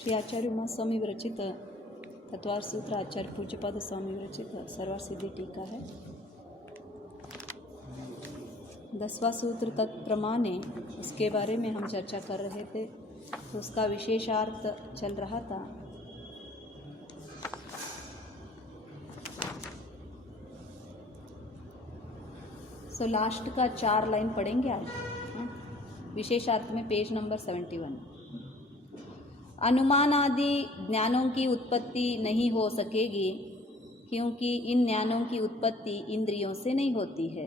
श्री आचार्य उमा स्वामी विरचित तत्वार सूत्र आचार्य पूज्यपाद स्वामी विरचित सर्वार सिद्धि टीका है। 10वां सूत्र तत्प्रमाणे, उसके बारे में हम चर्चा कर रहे थे, तो उसका विशेषार्थ चल रहा था। सो लास्ट का 4 लाइन पढ़ेंगे आज। विशेषार्थ में पेज नंबर 71। अनुमान आदि ज्ञानों की उत्पत्ति नहीं हो सकेगी, क्योंकि इन ज्ञानों की उत्पत्ति इंद्रियों से नहीं होती है।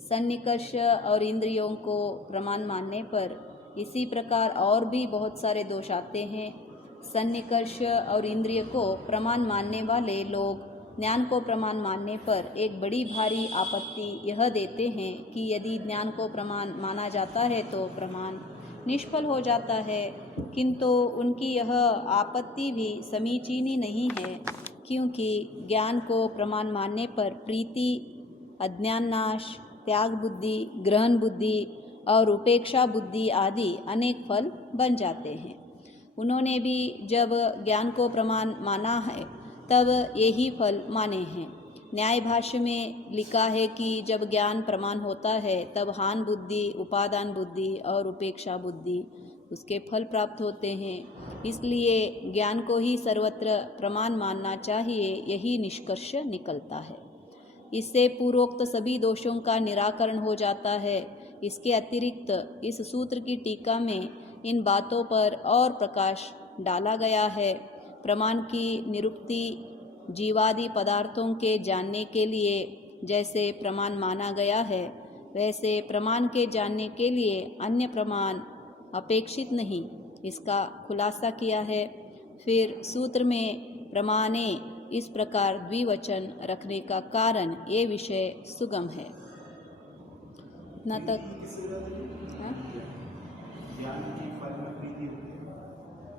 सन्निकर्ष और इंद्रियों को प्रमाण मानने पर इसी प्रकार और भी बहुत सारे दोष आते हैं। सन्निकर्ष और इंद्रिय को प्रमाण मानने वाले लोग ज्ञान को प्रमाण मानने पर एक बड़ी भारी आपत्ति यह देते हैं कि यदि ज्ञान को प्रमाण माना जाता है तो प्रमाण निष्फल हो जाता है। किंतु उनकी यह आपत्ति भी समीचीनी नहीं है, क्योंकि ज्ञान को प्रमाण मानने पर प्रीति, अज्ञान नाश, त्याग बुद्धि, ग्रहण बुद्धि और उपेक्षा बुद्धि आदि अनेक फल बन जाते हैं। उन्होंने भी जब ज्ञान को प्रमाण माना है तब यही फल माने हैं। न्याय भाष्य में लिखा है कि जब ज्ञान प्रमाण होता है तब हान बुद्धि, उपादान बुद्धि और उपेक्षा बुद्धि उसके फल प्राप्त होते हैं। इसलिए ज्ञान को ही सर्वत्र प्रमाण मानना चाहिए, यही निष्कर्ष निकलता है। इससे पूर्वोक्त सभी दोषों का निराकरण हो जाता है। इसके अतिरिक्त इस सूत्र की टीका में इन बातों पर और प्रकाश डाला गया है। प्रमाण की निरुक्ति जीवादि पदार्थों के जानने के लिए जैसे प्रमाण माना गया है, वैसे प्रमाण के जानने के लिए अन्य प्रमाण अपेक्षित नहीं, इसका खुलासा किया है। फिर सूत्र में प्रमाणे इस प्रकार द्विवचन रखने का कारण ये विषय सुगम है। इतना तक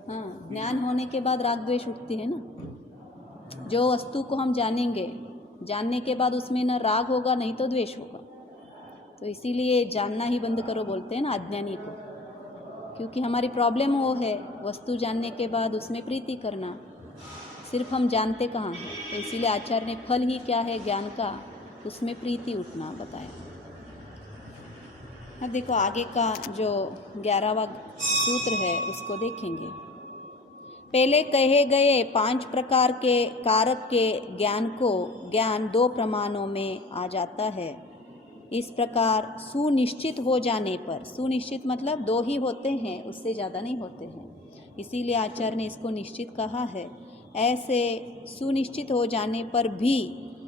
हाँ, ज्ञान होने के बाद राग द्वेष उठती है ना। जो वस्तु को हम जानेंगे, जानने के बाद उसमें न राग होगा नहीं तो द्वेष होगा। तो इसीलिए जानना ही बंद करो बोलते हैं ना अज्ञानी को, क्योंकि हमारी प्रॉब्लम वो है वस्तु जानने के बाद उसमें प्रीति करना। सिर्फ हम जानते कहाँ हैं, तो इसीलिए आचार्य ने फल ही क्या है ज्ञान का, उसमें प्रीति उठना बताया। अब देखो आगे का जो 11वां सूत्र है उसको देखेंगे। पहले कहे गए 5 प्रकार के कारक के ज्ञान को ज्ञान 2 प्रमाणों में आ जाता है। इस प्रकार सुनिश्चित हो जाने पर, सुनिश्चित मतलब 2 ही होते हैं, उससे ज़्यादा नहीं होते हैं, इसीलिए आचार्य ने इसको निश्चित कहा है। ऐसे सुनिश्चित हो जाने पर भी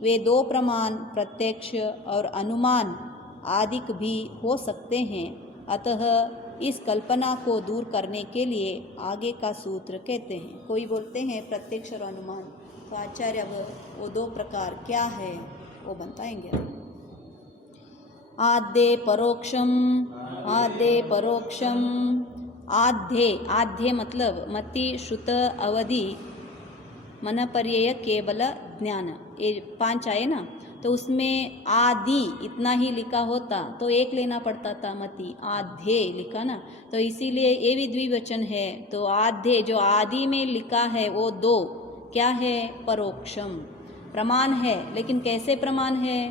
वे 2 प्रमाण प्रत्यक्ष और अनुमान आदिक भी हो सकते हैं। अतः इस कल्पना को दूर करने के लिए आगे का सूत्र कहते हैं। कोई बोलते हैं प्रत्यक्ष और अनुमान, तो आचार्य अब वो 2 प्रकार क्या है वो बताएंगे। आद्य परोक्षम, आद्य परोक्षम, आद्य मतलब मति श्रुत अवधि मन पर्यय केवल ज्ञान, ये 5 आए ना, तो उसमें आदि इतना ही लिखा होता तो 1 लेना पड़ता था, मति आधे लिखा ना, तो इसीलिए ये भी द्विवचन है। तो आधे जो आदि में लिखा है वो 2 क्या है, परोक्षम प्रमाण है। लेकिन कैसे प्रमाण है,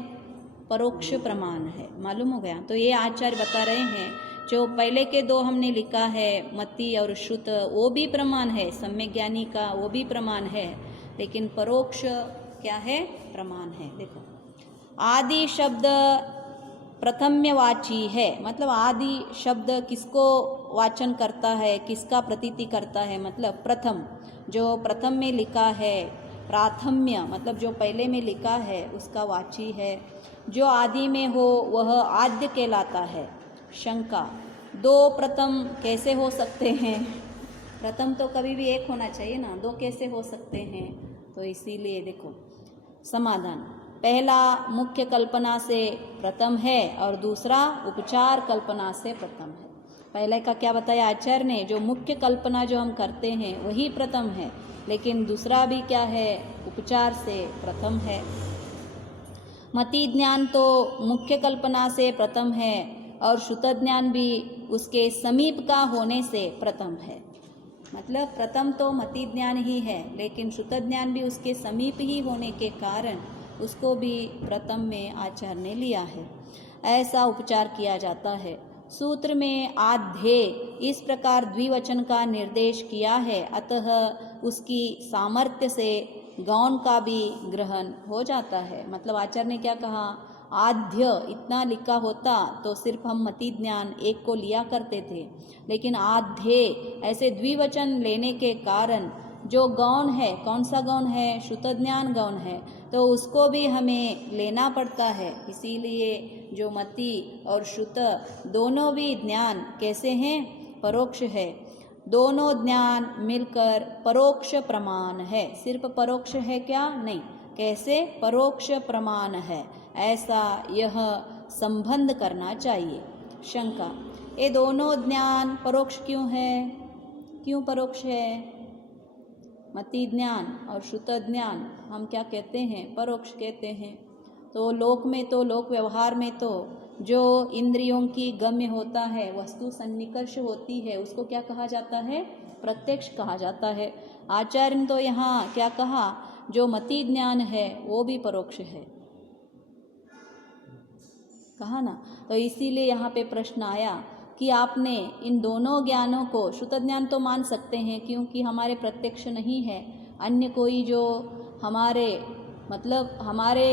परोक्ष प्रमाण है, मालूम हो गया। तो ये आचार्य बता रहे हैं जो पहले के 2 हमने लिखा है मति और श्रुत, वो भी प्रमाण है, सम्यक ज्ञानी का वो भी प्रमाण है, लेकिन परोक्ष क्या है, प्रमाण है। देखो आदि शब्द प्रथम्यवाची है, मतलब आदि शब्द किसको वाचन करता है, किसका प्रतीति करता है, मतलब प्रथम, जो प्रथम में लिखा है। प्राथम्य मतलब जो पहले में लिखा है उसका वाची है। जो आदि में हो वह आद्य कहलाता है। शंका, 2 प्रथम कैसे हो सकते हैं? प्रथम तो कभी भी 1 होना चाहिए ना, 2 कैसे हो सकते हैं? तो इसीलिए देखो समाधान, पहला मुख्य कल्पना से प्रथम है और दूसरा उपचार कल्पना से प्रथम है। पहले का क्या बताया आचार्य ने, जो मुख्य कल्पना जो हम करते हैं वही प्रथम है, लेकिन दूसरा भी क्या है, उपचार से प्रथम है। मति ज्ञान तो मुख्य कल्पना से प्रथम है और श्रुत ज्ञान भी उसके समीप का होने से प्रथम है। मतलब प्रथम तो मति ज्ञान ही है, लेकिन श्रुत ज्ञान भी उसके समीप ही होने के कारण उसको भी प्रथम में आचार्य ने लिया है। ऐसा उपचार किया जाता है। सूत्र में आध्ये इस प्रकार द्विवचन का निर्देश किया है, अतः उसकी सामर्थ्य से गौण का भी ग्रहण हो जाता है। मतलब आचार्य ने क्या कहा, आध्य इतना लिखा होता तो सिर्फ हम मति ज्ञान एक को लिया करते थे, लेकिन आध्ये ऐसे द्विवचन लेने के कारण जो गौण है, कौन सा गौण है, श्रुत ज्ञान गौण है, तो उसको भी हमें लेना पड़ता है। इसीलिए जो मति और श्रुत दोनों भी ज्ञान कैसे हैं, परोक्ष है। दोनों ज्ञान मिलकर परोक्ष प्रमाण है। सिर्फ परोक्ष है क्या, नहीं, कैसे, परोक्ष प्रमाण है, ऐसा यह संबंध करना चाहिए। शंका, ये दोनों ज्ञान परोक्ष क्यों है, क्यों परोक्ष है? मति ज्ञान और श्रुत ज्ञान हम क्या कहते हैं, परोक्ष कहते हैं। तो लोक में तो, लोक व्यवहार में तो जो इंद्रियों की गम्य होता है, वस्तु सन्निकर्ष होती है, उसको क्या कहा जाता है, प्रत्यक्ष कहा जाता है। आचार्य ने तो यहाँ क्या कहा, जो मति ज्ञान है वो भी परोक्ष है, कहा ना। तो इसीलिए यहाँ पे प्रश्न आया कि आपने इन दोनों ज्ञानों को, श्रुत ज्ञान तो मान सकते हैं क्योंकि हमारे प्रत्यक्ष नहीं है, अन्य कोई जो हमारे मतलब हमारे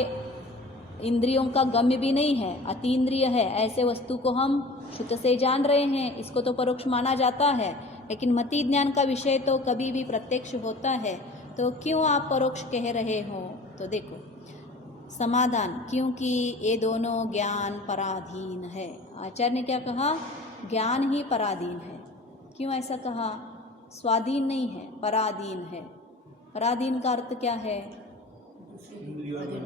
इंद्रियों का गम्य भी नहीं है, अतीन्द्रिय है, ऐसे वस्तु को हम श्रुत से जान रहे हैं, इसको तो परोक्ष माना जाता है। लेकिन मति ज्ञान का विषय तो कभी भी प्रत्यक्ष होता है, तो क्यों आप परोक्ष कह रहे हो? तो देखो समाधान, क्योंकि ये दोनों ज्ञान पराधीन है। आचार्य ने क्या कहा, ज्ञान ही पराधीन है। क्यों ऐसा कहा? स्वाधीन नहीं है, पराधीन है। पराधीन का अर्थ क्या है?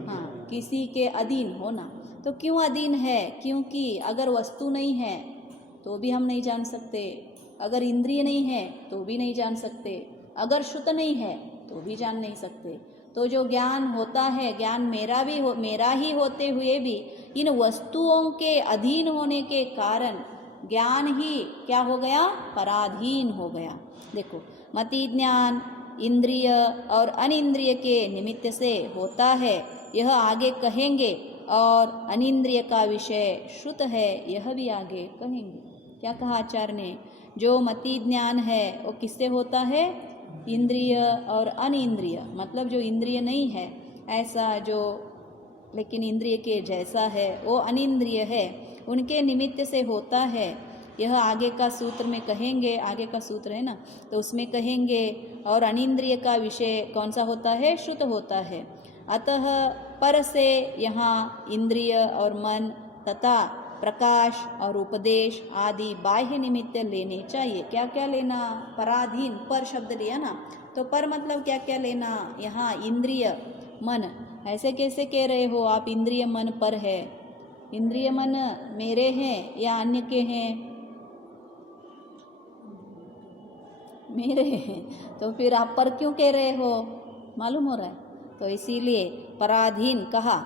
हाँ, किसी के अधीन होना। तो क्यों अधीन है? क्योंकि अगर वस्तु नहीं है तो भी हम नहीं जान सकते, अगर इंद्रिय नहीं है तो भी नहीं जान सकते, अगर श्रुत नहीं है तो भी जान नहीं सकते। तो जो ज्ञान होता है, ज्ञान मेरा ही होते हुए भी इन वस्तुओं के अधीन होने के कारण ज्ञान ही क्या हो गया, पराधीन हो गया। देखो मति ज्ञान इंद्रिय और अनिंद्रिय के निमित्त से होता है, यह आगे कहेंगे, और अनिंद्रिय का विषय श्रुत है, यह भी आगे कहेंगे। क्या कहा आचार्य ने? जो मति ज्ञान है वो किससे होता है? इंद्रिय और अनिंद्रिय, मतलब जो इंद्रिय नहीं है ऐसा, जो लेकिन इंद्रिय के जैसा है, वो अनिंद्रिय है, उनके निमित्त से होता है। यह आगे का सूत्र में कहेंगे, आगे का सूत्र है ना, तो उसमें कहेंगे। और अनिंद्रिय का विषय कौन सा होता है? श्रुत होता है। अतः पर से यहाँ इंद्रिय और मन तथा प्रकाश और उपदेश आदि बाह्य निमित्त लेने चाहिए। क्या क्या लेना? पराधीन, पर शब्द लिया ना, तो पर मतलब क्या क्या लेना? यहाँ इंद्रिय मन, ऐसे कैसे कह रहे हो आप इंद्रिय मन पर है? इंद्रिय मन मेरे हैं या अन्य के हैं? मेरे हैं, तो फिर आप पर क्यों कह रहे हो? मालूम हो रहा है। तो इसीलिए पराधीन कहा।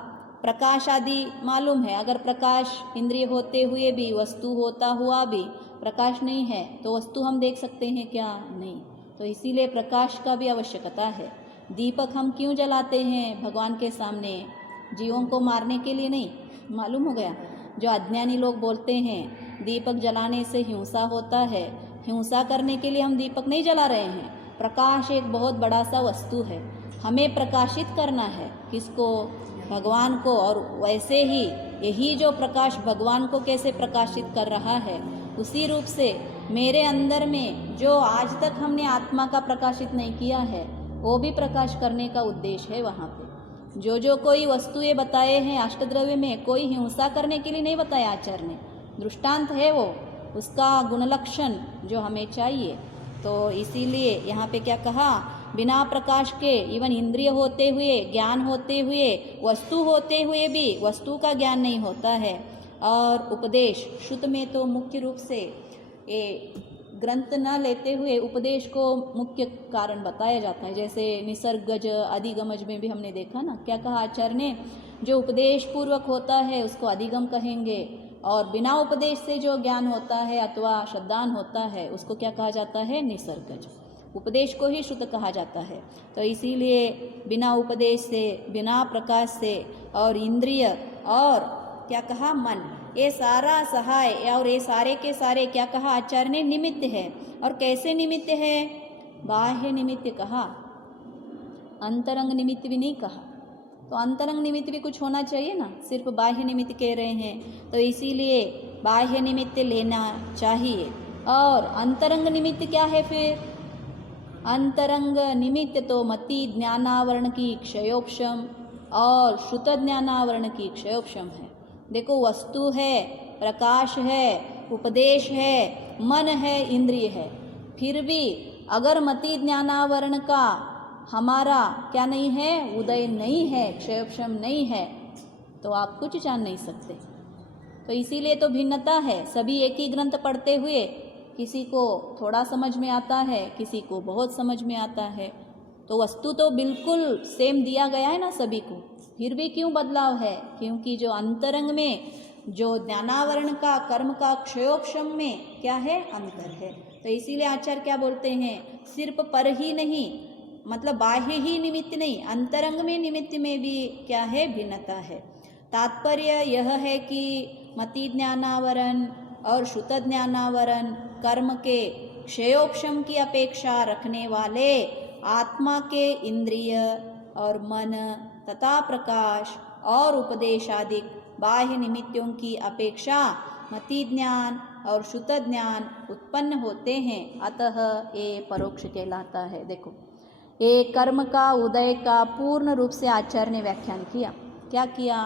प्रकाश आदि मालूम है, अगर प्रकाश इंद्रिय होते हुए भी, वस्तु होता हुआ भी प्रकाश नहीं है तो वस्तु हम देख सकते हैं क्या? नहीं। तो इसीलिए प्रकाश का भी आवश्यकता है। दीपक हम क्यों जलाते हैं? भगवान के सामने, जीवों को मारने के लिए नहीं। मालूम हो गया? जो अज्ञानी लोग बोलते हैं दीपक जलाने से हिंसा होता है, हिंसा करने के लिए हम दीपक नहीं जला रहे हैं। प्रकाश एक बहुत बड़ा सा वस्तु है, हमें प्रकाशित करना है। किसको? भगवान को। और वैसे ही यही जो प्रकाश भगवान को कैसे प्रकाशित कर रहा है, उसी रूप से मेरे अंदर में जो आज तक हमने आत्मा का प्रकाशित नहीं किया है, वो भी प्रकाश करने का उद्देश्य है वहाँ पे। जो कोई वस्तुएं बताए हैं अष्टद्रव्य में, कोई हिंसा करने के लिए नहीं बताया आचार्य ने, दृष्टांत है वो, उसका गुणलक्षण जो हमें चाहिए। तो इसीलिए यहाँ पे क्या कहा? बिना प्रकाश के, इवन इंद्रिय होते हुए, ज्ञान होते हुए, वस्तु होते हुए भी वस्तु का ज्ञान नहीं होता है। और उपदेश, श्रुत में तो मुख्य रूप से ये ग्रंथ न लेते हुए उपदेश को मुख्य कारण बताया जाता है। जैसे निसर्गज अधिगमज में भी हमने देखा ना, क्या कहा आचार्य ने? जो उपदेश पूर्वक होता है उसको अधिगम कहेंगे, और बिना उपदेश से जो ज्ञान होता है अथवा श्रद्धान होता है उसको क्या कहा जाता है? निसर्गज। उपदेश को ही श्रुत कहा जाता है। तो इसीलिए बिना उपदेश से, बिना प्रकाश से और इंद्रिय और क्या कहा मन, ये सारा सहाय और ये सारे के सारे क्या कहा आचार्य ने निमित्त है। और कैसे निमित्त है? बाह्य निमित्त कहा, अंतरंग निमित्त भी नहीं कहा। तो अंतरंग निमित्त भी कुछ होना चाहिए ना, सिर्फ बाह्य निमित्त कह रहे हैं। तो इसीलिए बाह्य निमित्त लेना चाहिए। और अंतरंग निमित्त क्या है फिर? अंतरंग निमित्त तो मति ज्ञानावरण की क्षयोपशम और श्रुत ज्ञानावरण की क्षयोपशम है। देखो, वस्तु है, प्रकाश है, उपदेश है, मन है, इंद्रिय है, फिर भी अगर मति ज्ञानावरण का हमारा क्या नहीं है, उदय नहीं है, क्षयोपशम नहीं है, तो आप कुछ जान नहीं सकते। तो इसीलिए तो भिन्नता है। सभी एक ही ग्रंथ पढ़ते हुए किसी को थोड़ा समझ में आता है, किसी को बहुत समझ में आता है। तो वस्तु तो बिल्कुल सेम दिया गया है ना सभी को, फिर भी क्यों बदलाव है? क्योंकि जो अंतरंग में जो ज्ञानावरण का, कर्म का क्षयोपशम में क्या है, अंतर है। तो इसीलिए आचार्य क्या बोलते हैं, सिर्फ पर ही नहीं, मतलब बाह्य ही निमित्त नहीं, अंतरंग में निमित्त में भी क्या है, भिन्नता है। तात्पर्य यह है कि मति ज्ञानावरण और श्रुत ज्ञानावरण कर्म के क्षयोपशम की अपेक्षा रखने वाले आत्मा के इंद्रिय और मन तथा प्रकाश और उपदेश आदि बाह्य निमित्तों की अपेक्षा मति ज्ञान और श्रुत ज्ञान उत्पन्न होते हैं, अतः ये परोक्ष कहलाता है। देखो, ये कर्म का उदय का पूर्ण रूप से आचार्य ने व्याख्यान किया। क्या किया?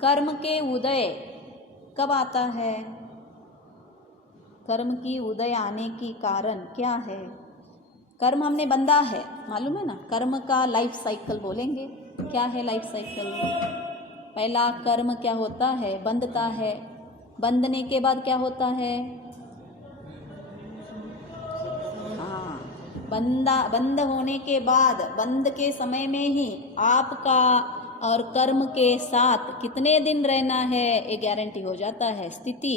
कर्म के उदय कब आता है? कर्म की उदय आने की कारण क्या है? कर्म हमने बंधा है, मालूम है ना। कर्म का लाइफ साइकिल बोलेंगे। क्या है लाइफ साइकिल? पहला कर्म क्या होता है, बंधता है। बंधने के बाद क्या होता है? हाँ, बंद होने के बाद, बंद के समय में ही आपका और कर्म के साथ कितने दिन रहना है ये गारंटी हो जाता है। स्थिति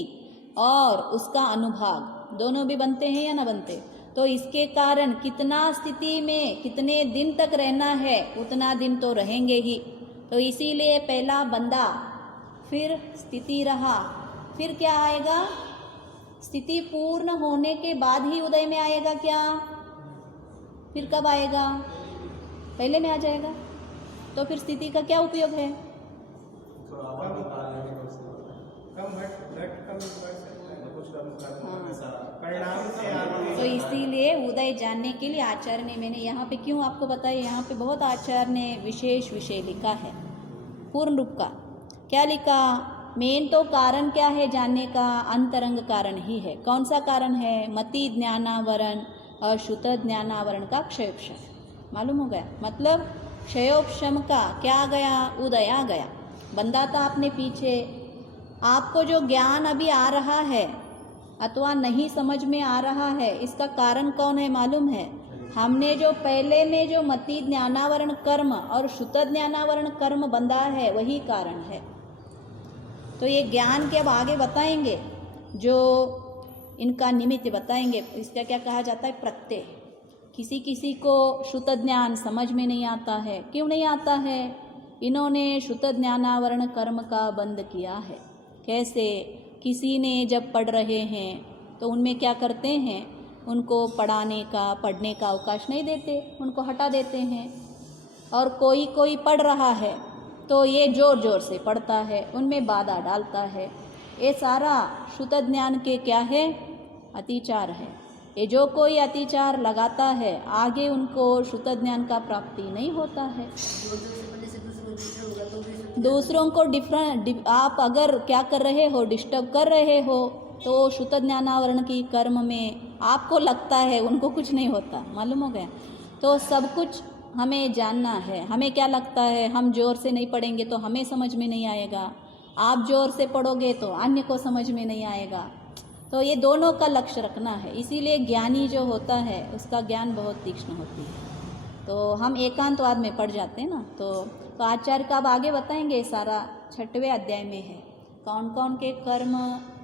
और उसका अनुभाग दोनों भी बनते हैं या ना बनते? तो इसके कारण कितना स्थिति में कितने दिन तक रहना है, उतना दिन तो रहेंगे ही। तो इसीलिए पहला बंधा, फिर स्थिति रहा, फिर क्या आएगा? स्थिति पूर्ण होने के बाद ही उदय में आएगा क्या? फिर कब आएगा? पहले में आ जाएगा। तो फिर स्थिति का क्या उपयोग है? तो इसीलिए उदय जानने के लिए आचार्य ने, मैंने यहाँ पे क्यों आपको बताया, यहाँ पे बहुत आचार्य ने विशेष विषय लिखा है पूर्ण रूप का। क्या लिखा? मेन तो कारण क्या है जानने का? अंतरंग कारण ही है। कौन सा कारण है? मति ज्ञानावरण और श्रुत ज्ञानावरण का क्षयोपशम। मालूम हो गया? मतलब क्षयोपशम का क्या आ गया? उदय आ गया। बंधा था आपने पीछे। आपको जो ज्ञान अभी आ रहा है अथवा नहीं समझ में आ रहा है, इसका कारण कौन है मालूम है? हमने जो पहले में जो मति ज्ञानावरण कर्म और श्रुत ज्ञानावरण कर्म बंधा है, वही कारण है। तो ये ज्ञान के अब आगे बताएंगे, जो इनका निमित्त बताएंगे। इसका क्या कहा जाता है? प्रत्यय। किसी किसी को श्रुत ज्ञान समझ में नहीं आता है। क्यों नहीं आता है? इन्होंने श्रुत ज्ञानावरण कर्म का बंद किया है। कैसे? किसी ने जब पढ़ रहे हैं तो उनमें क्या करते हैं, उनको पढ़ाने का, पढ़ने का अवकाश नहीं देते, उनको हटा देते हैं। और कोई कोई पढ़ रहा है तो ये जोर जोर से पढ़ता है, उनमें बाधा डालता है। ये सारा श्रुत ज्ञान के क्या है? अतिचार है। ये जो कोई अतिचार लगाता है, आगे उनको श्रुत ज्ञान का प्राप्ति नहीं होता है। दूसरों को आप अगर क्या कर रहे हो, डिस्टर्ब कर रहे हो, तो श्रुत ज्ञानावरण की कर्म में आपको लगता है, उनको कुछ नहीं होता। मालूम हो गया? तो सब कुछ हमें जानना है। हमें क्या लगता है, हम जोर से नहीं पढ़ेंगे तो हमें समझ में नहीं आएगा, आप जोर से पढ़ोगे तो अन्य को समझ में नहीं आएगा। तो ये दोनों का लक्ष्य रखना है। इसीलिए ज्ञानी जो होता है उसका ज्ञान बहुत तीक्ष्ण होती है। तो हम एकांतवाद में पड़ जाते हैं ना। तो आचार्य का अब आगे बताएंगे, सारा 6वें अध्याय में है कौन कौन के कर्म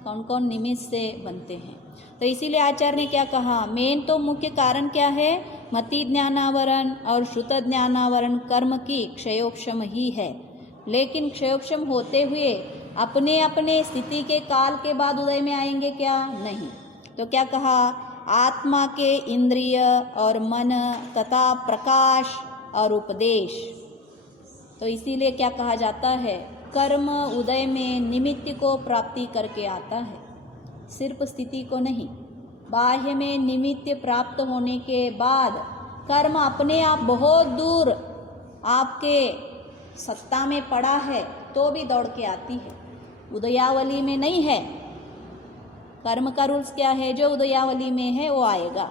कौन कौन निमित्त से बनते हैं। तो इसीलिए आचार्य ने क्या कहा, मेन तो मुख्य कारण क्या है? मति ज्ञानावरण और श्रुत ज्ञानावरण कर्म की क्षयोक्षम ही है, लेकिन क्षयोक्षम होते हुए अपने अपने स्थिति के काल के बाद उदय में आएंगे क्या? नहीं। तो क्या कहा? आत्मा के इंद्रिय और मन तथा प्रकाश और उपदेश। तो इसीलिए क्या कहा जाता है? कर्म उदय में निमित्त को प्राप्ति करके आता है, सिर्फ स्थिति को नहीं। बाह्य में निमित्त प्राप्त होने के बाद कर्म अपने आप बहुत दूर आपके सत्ता में पड़ा है तो भी दौड़ के आती है, उदयावली में नहीं है। कर्म का रूल्स क्या है? जो उदयावली में है वो आएगा।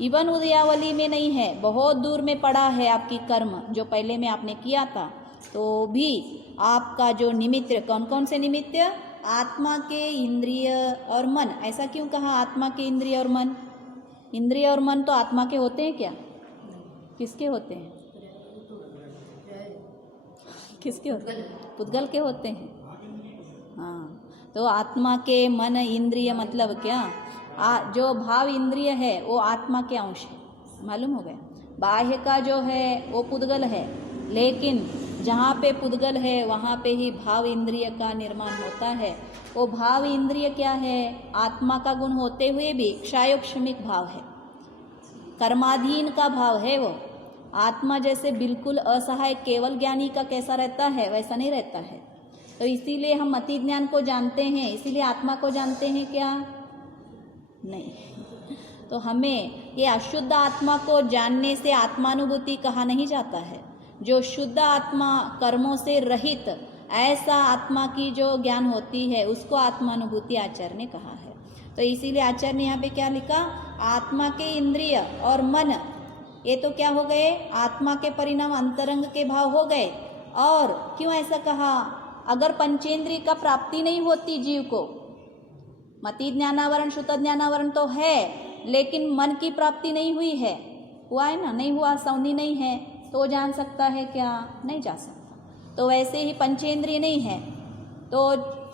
इवन उदयावली में नहीं है, बहुत दूर में पड़ा है आपकी कर्म जो पहले में आपने किया था, तो भी आपका जो निमित्त, कौन कौन से निमित्त? आत्मा के इंद्रिय और मन। ऐसा क्यों कहा आत्मा के इंद्रिय और मन? इंद्रिय और मन तो आत्मा के होते हैं क्या? किसके होते हैं? किसके होते हैं? पुद्गल के होते हैं। हाँ, तो आत्मा के मन इंद्रिय मतलब क्या? जो भाव इंद्रिय है वो आत्मा के अंश है, मालूम हो गया। बाह्य का जो है वो पुद्गल है, लेकिन जहाँ पे पुद्गल है वहाँ पे ही भाव इंद्रिय का निर्माण होता है। वो भाव इंद्रिय क्या है? आत्मा का गुण होते हुए भी क्षयोक्षमिक भाव है, कर्माधीन का भाव है। वो आत्मा जैसे बिल्कुल असहाय केवल ज्ञानी का कैसा रहता है वैसा नहीं रहता है। तो इसीलिए हम मति ज्ञान को जानते हैं, इसीलिए आत्मा को जानते हैं क्या? नहीं। तो हमें ये अशुद्ध आत्मा को जानने से आत्मानुभूति कहा नहीं जाता है। जो शुद्ध आत्मा कर्मों से रहित ऐसा आत्मा की जो ज्ञान होती है उसको आत्मानुभूति आचार्य ने कहा है। तो इसीलिए आचार्य ने यहाँ पे क्या लिखा? आत्मा के इंद्रिय और मन, ये तो क्या हो गए? आत्मा के परिणाम अंतरंग के भाव हो गए। और क्यों ऐसा कहा? अगर पंचेंद्रिय का प्राप्ति नहीं होती जीव को, मति ज्ञानावरण श्रुत ज्ञानावरण तो है लेकिन मन की प्राप्ति नहीं हुई है, हुआ है ना? नहीं हुआ, सौनी नहीं है, तो जान सकता है क्या? नहीं जा सकता। तो वैसे ही पंचेंद्रिय नहीं है तो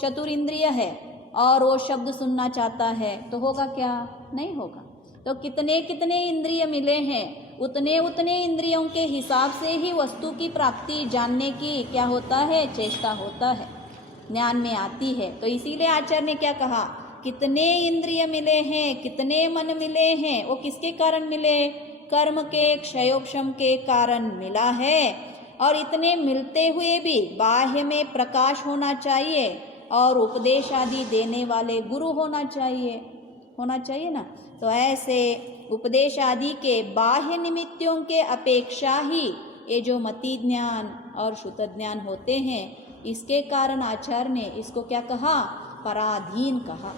चतुरिंद्रिय है और वो शब्द सुनना चाहता है तो होगा क्या? नहीं होगा। तो कितने कितने इंद्रिय मिले हैं, उतने उतने इंद्रियों के हिसाब से ही वस्तु की प्राप्ति जानने की क्या होता है? चेष्टा होता है, ज्ञान में आती है। तो इसीलिए आचार्य ने क्या कहा? कितने इंद्रिय मिले हैं, कितने मन मिले हैं, वो किसके कारण मिले? कर्म के क्षयोक्षम के कारण मिला है। और इतने मिलते हुए भी बाह्य में प्रकाश होना चाहिए और उपदेश आदि देने वाले गुरु होना चाहिए ना। तो ऐसे उपदेश आदि के बाह्य निमित्तों के अपेक्षा ही ये जो मति ज्ञान और श्रुत ज्ञान होते हैं, इसके कारण आचार्य ने इसको क्या कहा? पराधीन कहा।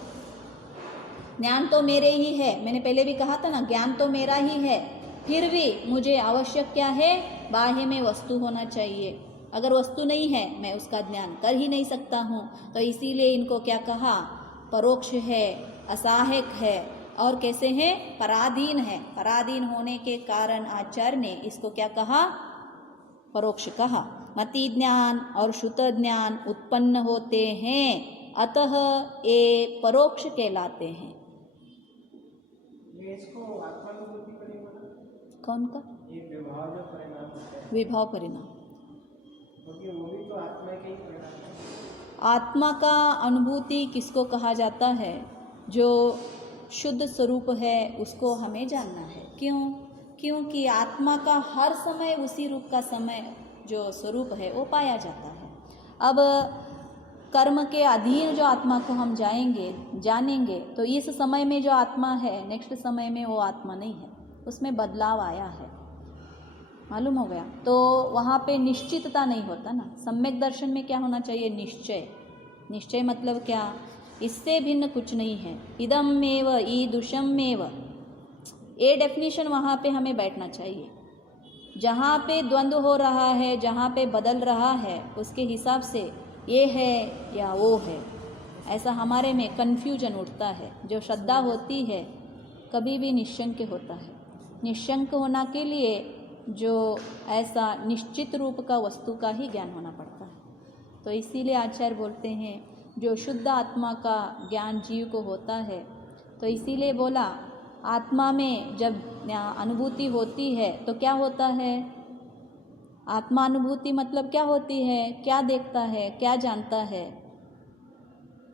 ज्ञान तो मेरे ही है, मैंने पहले भी कहा था ना, ज्ञान तो मेरा ही है, फिर भी मुझे आवश्यक क्या है? बाह्य में वस्तु होना चाहिए। अगर वस्तु नहीं है मैं उसका ज्ञान कर ही नहीं सकता हूँ। तो इसीलिए इनको क्या कहा? परोक्ष है, असहायक है और कैसे है? पराधीन है। पराधीन होने के कारण आचार्य ने इसको क्या कहा? परोक्ष कहा। मति ज्ञान और श्रुत ज्ञान उत्पन्न होते हैं, अतः ये परोक्ष कहलाते हैं। कौन का? विभाव परिणाम, क्योंकि वो भी तो आत्मा के ही परिणाम। आत्मा का अनुभूति किसको कहा जाता है? जो शुद्ध स्वरूप है उसको हमें जानना है। क्यों? क्योंकि आत्मा का हर समय उसी रूप का समय जो स्वरूप है वो पाया जाता है। अब कर्म के अधीन जो आत्मा को हम जानेंगे तो इस समय में जो आत्मा है नेक्स्ट समय में वो आत्मा नहीं है, उसमें बदलाव आया है, मालूम हो गया। तो वहाँ पे निश्चितता नहीं होता ना। सम्यक दर्शन में क्या होना चाहिए? निश्चय। निश्चय मतलब क्या? इससे भिन्न कुछ नहीं है। इदमेव ईदृशमेव, ये डेफिनेशन वहाँ पे हमें बैठना चाहिए। जहाँ पे द्वंद्व हो रहा है, जहाँ पे बदल रहा है, उसके हिसाब से ये है या वो है, ऐसा हमारे में कन्फ्यूजन उठता है। जो श्रद्धा होती है कभी भी निश्शंक होता है। निश्शंक होना के लिए जो ऐसा निश्चित रूप का वस्तु का ही ज्ञान होना पड़ता है। तो इसीलिए आचार्य बोलते हैं जो शुद्ध आत्मा का ज्ञान जीव को होता है, तो इसीलिए बोला आत्मा में जब अनुभूति होती है तो क्या होता है? आत्मा अनुभूति मतलब क्या होती है? क्या देखता है, क्या जानता है?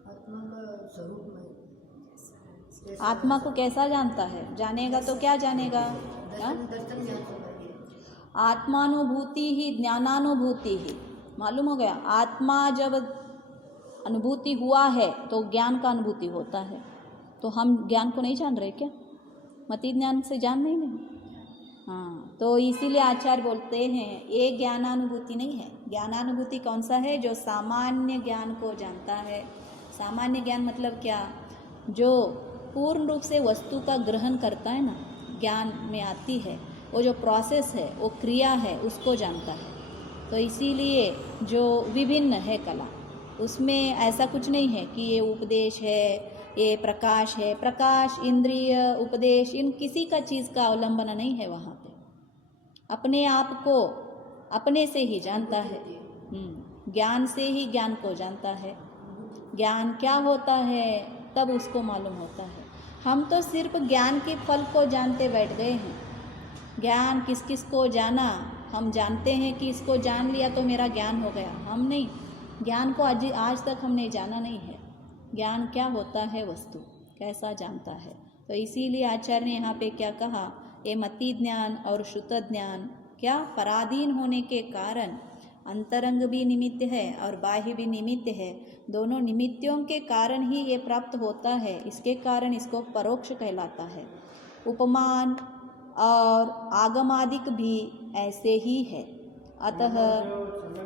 आत्मा का स्वरूप में आत्मा को कैसा जानता है? जानेगा तो क्या जानेगा? हाँ? दर्शन ज्ञान से करके आत्मानुभूति ही ज्ञानानुभूति ही, मालूम हो गया। आत्मा जब अनुभूति हुआ है तो ज्ञान का अनुभूति होता है। तो हम ज्ञान को नहीं जान रहे क्या? मति ज्ञान से जान नहीं। हाँ, तो इसीलिए आचार्य बोलते हैं ये ज्ञानानुभूति नहीं है। ज्ञानानुभूति कौन सा है? जो सामान्य ज्ञान को जानता है। सामान्य ज्ञान मतलब क्या? जो पूर्ण रूप से वस्तु का ग्रहण करता है ना, ज्ञान में आती है, वो जो प्रोसेस है, वो क्रिया है, उसको जानता है। तो इसीलिए जो विभिन्न है कला, उसमें ऐसा कुछ नहीं है कि ये उपदेश है, ये प्रकाश है। प्रकाश, इंद्रिय, उपदेश, इन किसी का चीज़ का अवलंबन नहीं है। वहाँ पे अपने आप को अपने से ही जानता है। ज्ञान से ही ज्ञान को जानता है। ज्ञान क्या होता है तब उसको मालूम होता है। हम तो सिर्फ ज्ञान के फल को जानते बैठ गए हैं। ज्ञान किस किस को जाना, हम जानते हैं कि इसको जान लिया तो मेरा ज्ञान हो गया। हम नहीं, ज्ञान को आज तक हमने जाना नहीं है। ज्ञान क्या होता है, वस्तु कैसा जानता है। तो इसीलिए आचार्य ने यहाँ पे क्या कहा, ये मति ज्ञान और श्रुत ज्ञान क्या पराधीन होने के कारण अंतरंग भी निमित्त है और बाह्य भी निमित्त है। दोनों निमित्तों के कारण ही ये प्राप्त होता है। इसके कारण इसको परोक्ष कहलाता है। उपमान और आगमादिक भी ऐसे ही है। अतः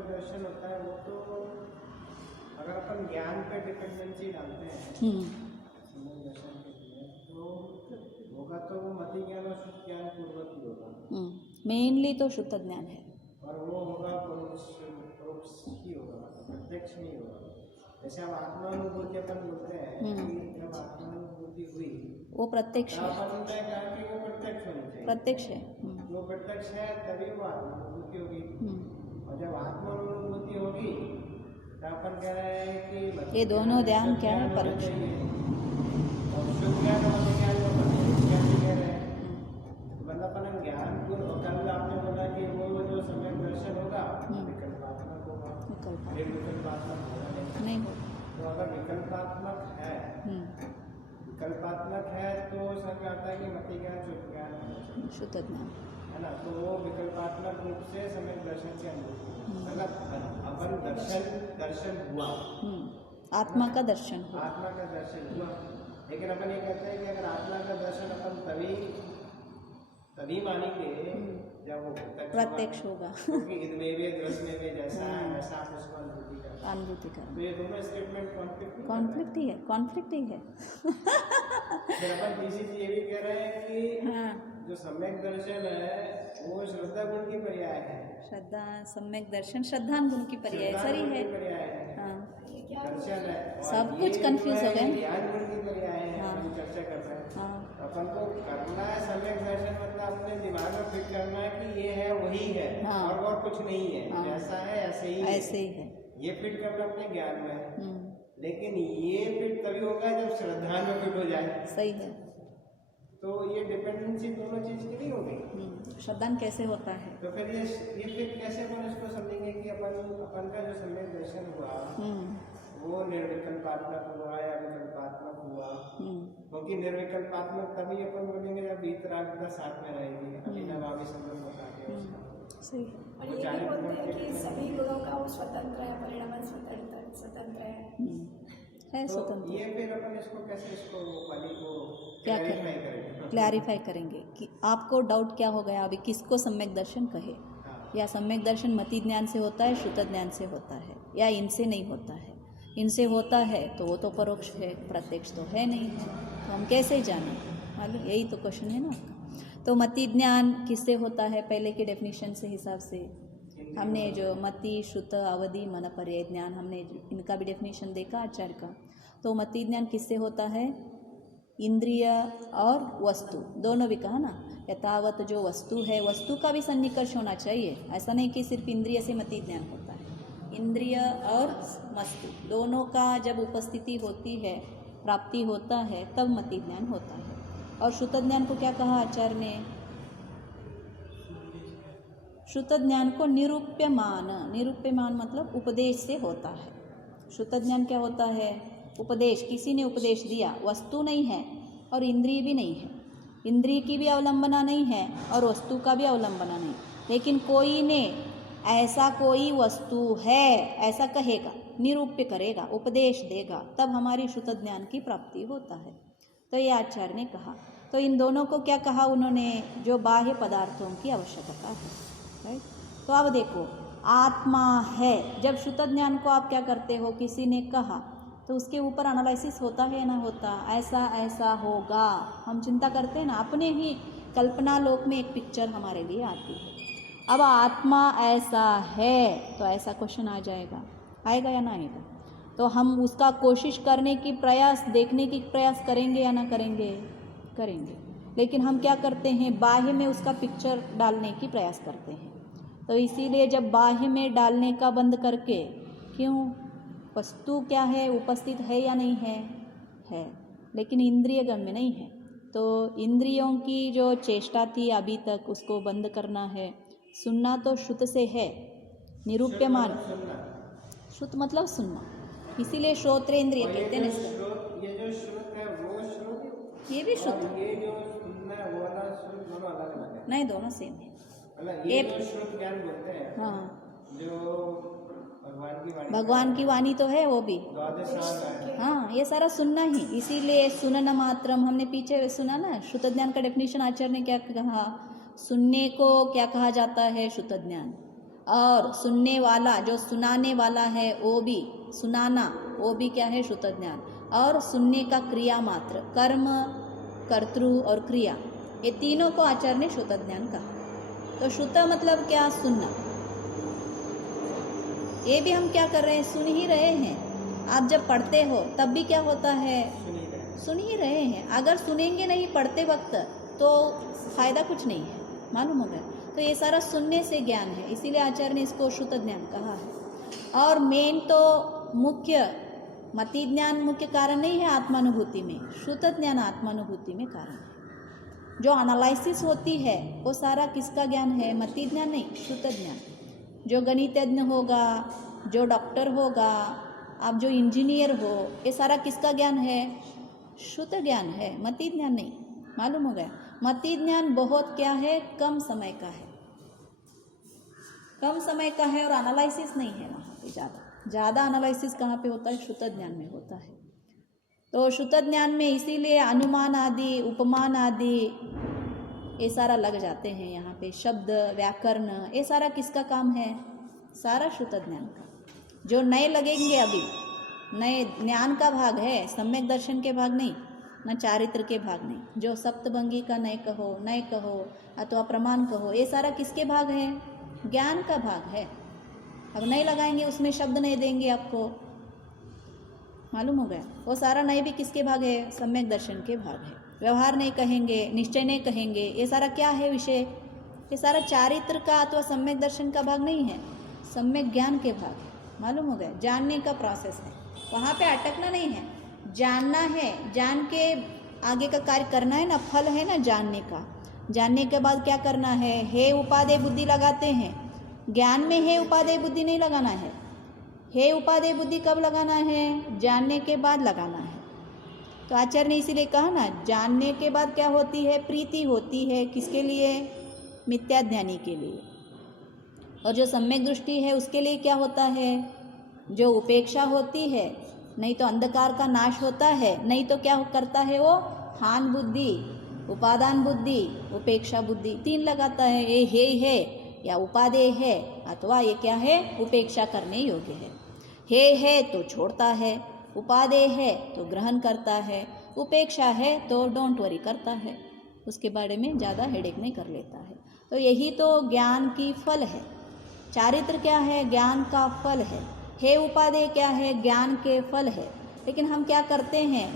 दर्शन होता है वो तो अगर अपन ज्ञान पे डिपेंडेंसी डालते हैं दर्शन के लिए तो होगा तो वो मति ज्ञान और शुद्ध ज्ञान पूर्वक ही होगा। मेनली तो शुद्ध ज्ञान है और वो होगा परोक्ष ही होगा, प्रत्यक्ष नहीं होगा। जैसे अब आत्मानुभूति अपन बोलते हैं कि जब आत्मानुभूति हुई वो प्रत्यक्ष है। अपन ने कहा कि वो प्रत्यक्ष होनी चाहिए। प्रत्यक्ष है। वो प्रत्यक्ष है तभी वो आत्मानुभूति होगी। और जब आत्मानुभूति होगी तो अपन कह रहे हैं कि ये दोनों ध्यान क्या है? परोक्ष। और शुद्ध ज्ञान और मति ज्ञान को प्रत्यक्ष ज्ञान भी कह रहे हैं। मतलब अपन ज्ञान को कल आपने बोला कि वो जो सम्यक दर्शन होगा विकल्पात्मक होगा। विकल्पात्मक होगा नहीं हो। तो अगर विकल्पात्मक है तो सर कहता है कि मति ज्ञान शुद्ध ज्ञान शुद्ध ज्ञान है ना। तो वो विकल्पात्मक रूप से सम्यक दर्शन के अनुभूति मतलब अपन दर्शन हुआ, आत्मा का दर्शन हुआ। आत्मा का दर्शन हुआ। लेकिन अपन ये कहते हैं कि अगर आत्मा का दर्शन अपन तभी मानेंगे जब वो प्रत्यक्ष होगा। क्योंकि इदमेवे दृश्यमेवे जैसा है वैसा आप उसको अनुभूति करते। तो ये दोनों स्टेटमेंट कॉन्फ्लिक्ट ही है। फिर अपन तीसरी चीज ये भी कह रहे हैं कि जो सम्यक दर्शन है वो श्रद्धा गुण की पर्याय है। श्रद्धा सम्यक दर्शन श्रद्धान गुण की पर्याय सही है। दर्शन है सब कुछ कंफ्यूज हो गए। ज्ञान गुण की पर्याय है। हम चर्चा कर रहे हैं। अपन को करना है सम्यक दर्शन मतलब अपने दिमाग में फिट करना है कि ये है वही है और कुछ नहीं है। जैसा है ऐसे ही है। ये फिट करना अपने ज्ञान में है। लेकिन ये फिट तभी होगा जब श्रद्धा में फिट हो जाए। सही है। तो ये डिपेंडेंसी दोनों चीज की नहीं हो गई। श्रद्धान कैसे होता है? तो फिर ये फिर कैसे अपन इसको समझेंगे कि अपन का जो सम्यक दर्शन हुआ वो निर्विकल्पात्मक हुआ या विकल्पात्मक हुआ। क्योंकि निर्विकल्पात्मक तभी अपन बोलेंगे जब वीतरागता साथ में रहेगी। अभिनवामी संबंध बता के सही। और ये भी बोलते हैं कि सभी गुणों का वो स्वतंत्र है, परिणाम स्वतंत्र है। तो ये फिर अपन इसको कैसे इसको वाली को क्या करेंगे? क्लैरिफाई करेंगे कि आपको डाउट क्या हो गया अभी, किसको सम्यक दर्शन कहे। या सम्यक दर्शन मति ज्ञान से होता है, श्रुत ज्ञान से होता है, या इनसे नहीं होता है। इनसे होता है तो वो तो परोक्ष है, प्रत्यक्ष तो है नहीं। तो हम कैसे जाने? मालूम, यही तो क्वेश्चन है ना। तो मति ज्ञान किससे होता है? पहले के डेफिनेशन से हिसाब से हमने जो मति, श्रुत, अवधि, मन, पर्याय ज्ञान, हमने इनका भी डेफिनेशन देखा आचार्य का। तो मति ज्ञान किससे होता है? इंद्रिय और वस्तु दोनों भी कहा ना। यथावत जो वस्तु है, वस्तु का भी सन्निकर्ष होना चाहिए। ऐसा नहीं कि सिर्फ इंद्रिय से मति ज्ञान होता है। इंद्रिय और वस्तु दोनों का जब उपस्थिति होती है, प्राप्ति होता है, तब मति ज्ञान होता है। और शुद्ध ज्ञान को क्या कहा आचार्य ने? शुद्ध ज्ञान को निरूप्यमान, निरूप्यमान मतलब उपदेश से होता है। शुद्ध ज्ञान क्या होता है? उपदेश, किसी ने उपदेश दिया, वस्तु नहीं है और इंद्रिय भी नहीं है, इंद्रिय की भी अवलंबना नहीं है और वस्तु का भी अवलंबना नहीं, लेकिन कोई ने ऐसा कोई वस्तु है ऐसा कहेगा, निरूप्य करेगा, उपदेश देगा, तब हमारी शुद्ध ज्ञान की प्राप्ति होता है। तो ये आचार्य ने कहा। तो इन दोनों को क्या कहा उन्होंने? जो बाह्य पदार्थों की आवश्यकता है, राइट। तो अब देखो, आत्मा है, जब शुद्ध ज्ञान को आप क्या करते हो, किसी ने कहा तो उसके ऊपर एनालिसिस होता है ना होता, ऐसा ऐसा होगा, हम चिंता करते हैं ना, अपने ही कल्पना लोक में एक पिक्चर हमारे लिए आती है। अब आत्मा ऐसा है तो ऐसा क्वेश्चन आ जाएगा, आएगा या ना आएगा? तो हम उसका कोशिश करने की प्रयास, देखने की प्रयास करेंगे या ना करेंगे? करेंगे। लेकिन हम क्या करते हैं, बाह्य में उसका पिक्चर डालने की प्रयास करते हैं। तो इसीलिए जब बाह्य में डालने का बंद करके, क्यों, वस्तु क्या है, उपस्थित है या नहीं है? है, लेकिन इंद्रिय गम्य नहीं है। तो इंद्रियों की जो चेष्टा थी अभी तक, उसको बंद करना है। सुनना तो श्रुत से है, निरूप्यमान, श्रुत मतलब सुनना, इसीलिए श्रोत्रेंद्रिय कहते हैं इसको। ये जो श्रुत है वो श्रुत, ये भी श्रुत, ये जो सुनना है वो वाला श्रुत, दोनों अलग अलग है? नहीं, दोनों सेम है। मतलब ये जो श्रुत ज्ञान बोलते हैं, हाँ, जो भगवान की वाणी तो है वो भी, द्वादश है। हाँ, ये सारा सुनना ही, इसीलिए सुनना मात्रम, हमने पीछे सुना ना, शुद्ध ज्ञान का डेफिनेशन आचार्य ने क्या कहा? सुनने को क्या कहा जाता है? शुद्ध ज्ञान। और सुनने वाला, जो सुनाने वाला है, वो भी सुनाना, वो भी क्या है? शुद्ध ज्ञान। और सुनने का क्रिया मात्र, कर्म, कर्तृ और क्रिया, ये तीनों को आचार्य ने शुद्ध ज्ञान कहा। तो शुद्ध मतलब क्या? सुनना। ये भी हम क्या कर रहे हैं? सुन ही रहे हैं। आप जब पढ़ते हो तब भी क्या होता है? सुन ही रहे हैं। अगर सुनेंगे नहीं पढ़ते वक्त तो फायदा कुछ नहीं है, मालूम होगा। तो ये सारा सुनने से ज्ञान है, इसीलिए आचार्य ने इसको शुद्ध ज्ञान कहा है। और मेन तो मुख्य मति ज्ञान मुख्य कारण नहीं है आत्मानुभूति में, शुद्ध ज्ञान आत्मानुभूति में कारण है। जो एनालिसिस होती है वो सारा किसका ज्ञान है? मति ज्ञान नहीं, शुद्ध ज्ञान। जो गणितज्ञ होगा, जो डॉक्टर होगा, आप जो इंजीनियर हो, ये सारा किसका ज्ञान है? शुद्ध ज्ञान है, मति ज्ञान नहीं, मालूम हो गया। मति ज्ञान बहुत क्या है? कम समय का है, कम समय का है, और एनालिसिस नहीं है वहाँ पे ज़्यादा एनालिसिस कहाँ पे होता है? शुद्ध ज्ञान में होता है। तो शुद्ध ज्ञान में इसीलिए अनुमान आदि, उपमान आदि ये सारा लग जाते हैं यहाँ पे, शब्द, व्याकरण, ये सारा किसका काम है? सारा शुद्ध ज्ञान का। जो नए लगेंगे अभी, नए ज्ञान का भाग है, सम्यक दर्शन के भाग नहीं, न चारित्र के भाग नहीं। जो सप्तभंगी का नए कहो अथवा प्रमाण कहो, ये सारा किसके भाग है? ज्ञान का भाग है। अब नए लगाएंगे, उसमें शब्द नहीं देंगे आपको, मालूम हो गया। वो सारा नए भी किसके भाग है? सम्यक दर्शन के भाग है। व्यवहार नहीं कहेंगे, निश्चय नहीं कहेंगे, ये सारा क्या है विषय? ये सारा चारित्र का अथवा सम्यक दर्शन का भाग नहीं है, सम्यक ज्ञान के भाग है, मालूम हो गया। जानने का प्रोसेस है, वहाँ पे अटकना नहीं है, जानना है, जान के आगे का कार्य करना है ना, फल है ना जानने का। जानने के बाद क्या करना है? हे उपादेय बुद्धि लगाते हैं, ज्ञान में हे उपादेय बुद्धि नहीं लगाना है। हे उपादेय बुद्धि कब लगाना है? जानने के बाद लगाना है। तो आचार्य ने इसीलिए कहा ना, जानने के बाद क्या होती है? प्रीति होती है, किसके लिए? मिथ्याज्ञानी के लिए। और जो सम्यक दृष्टि है उसके लिए क्या होता है? जो उपेक्षा होती है, नहीं तो अंधकार का नाश होता है, नहीं तो क्या करता है वो? हान बुद्धि, उपादान बुद्धि, उपेक्षा बुद्धि, तीन लगाता है। ये है या उपादेय है, अथवा ये क्या है? उपेक्षा करने योग्य है। हे है तो छोड़ता है, उपादेय है तो ग्रहण करता है, उपेक्षा है तो डोंट वरी करता है, उसके बारे में ज़्यादा हेडेक नहीं कर लेता है। तो यही तो ज्ञान की फल है। चारित्र क्या है? ज्ञान का फल है। हे उपादेय क्या है? ज्ञान के फल है। लेकिन हम क्या करते हैं?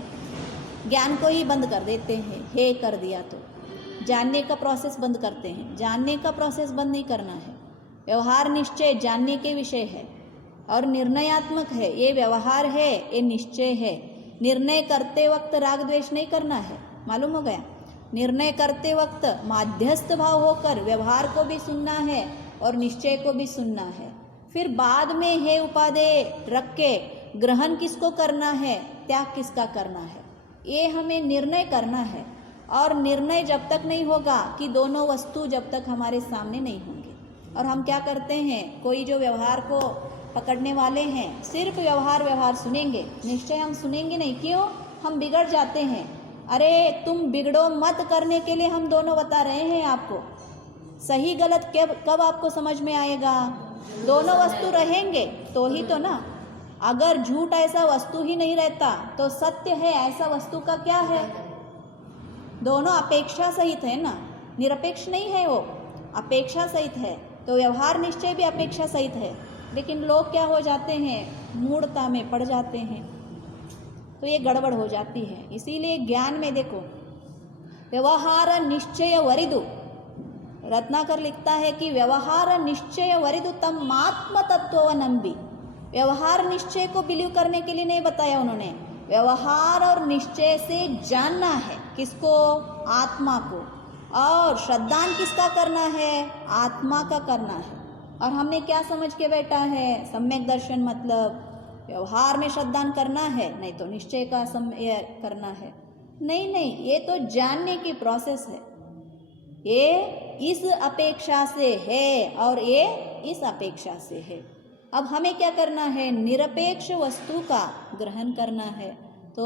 ज्ञान को ही बंद कर देते हैं। हे कर दिया तो जानने का प्रोसेस बंद करते हैं। जानने का प्रोसेस बंद नहीं करना है। व्यवहार निश्चय जानने के विषय है और निर्णयात्मक है। ये व्यवहार है, ये निश्चय है। निर्णय करते वक्त राग द्वेष नहीं करना है, मालूम हो गया। निर्णय करते वक्त माध्यस्थ भाव होकर व्यवहार को भी सुनना है और निश्चय को भी सुनना है। फिर बाद में हे उपादेय रख के ग्रहण किसको करना है, त्याग किसका करना है, ये हमें निर्णय करना है। और निर्णय जब तक नहीं होगा कि दोनों वस्तु जब तक हमारे सामने नहीं होंगे। और हम क्या करते हैं, कोई जो व्यवहार को पकड़ने वाले हैं सिर्फ व्यवहार सुनेंगे, निश्चय हम सुनेंगे नहीं। क्यों? हम बिगड़ जाते हैं। अरे तुम बिगड़ो मत करने के लिए हम दोनों बता रहे हैं आपको। सही गलत कब आपको समझ में आएगा? दोनों वस्तु रहेंगे तो ही तो ना। अगर झूठ ऐसा वस्तु ही नहीं रहता तो सत्य है ऐसा वस्तु का क्या है? दोनों अपेक्षा सहित है ना, निरपेक्ष नहीं है, वो अपेक्षा सहित है। तो व्यवहार निश्चय भी अपेक्षा सहित है। लेकिन लोग क्या हो जाते हैं, मूढ़ता में पड़ जाते हैं, तो ये गड़बड़ हो जाती है। इसीलिए ज्ञान में देखो, व्यवहार निश्चय वरिदु, रत्नाकर लिखता है कि व्यवहार निश्चय वरिदु तम आत्म तत्व नंबी। व्यवहार निश्चय को बिलीव करने के लिए नहीं बताया उन्होंने, व्यवहार और निश्चय से जानना है किसको? आत्मा को। और श्रद्धान किसका करना है? आत्मा का करना है। और हमने क्या समझ के बैठा है, सम्यक दर्शन मतलब व्यवहार में श्रद्धान करना है, नहीं तो निश्चय का करना है। नहीं, ये तो जानने की प्रोसेस है। ये इस अपेक्षा से है और ये इस अपेक्षा से है। अब हमें क्या करना है? निरपेक्ष वस्तु का ग्रहण करना है। तो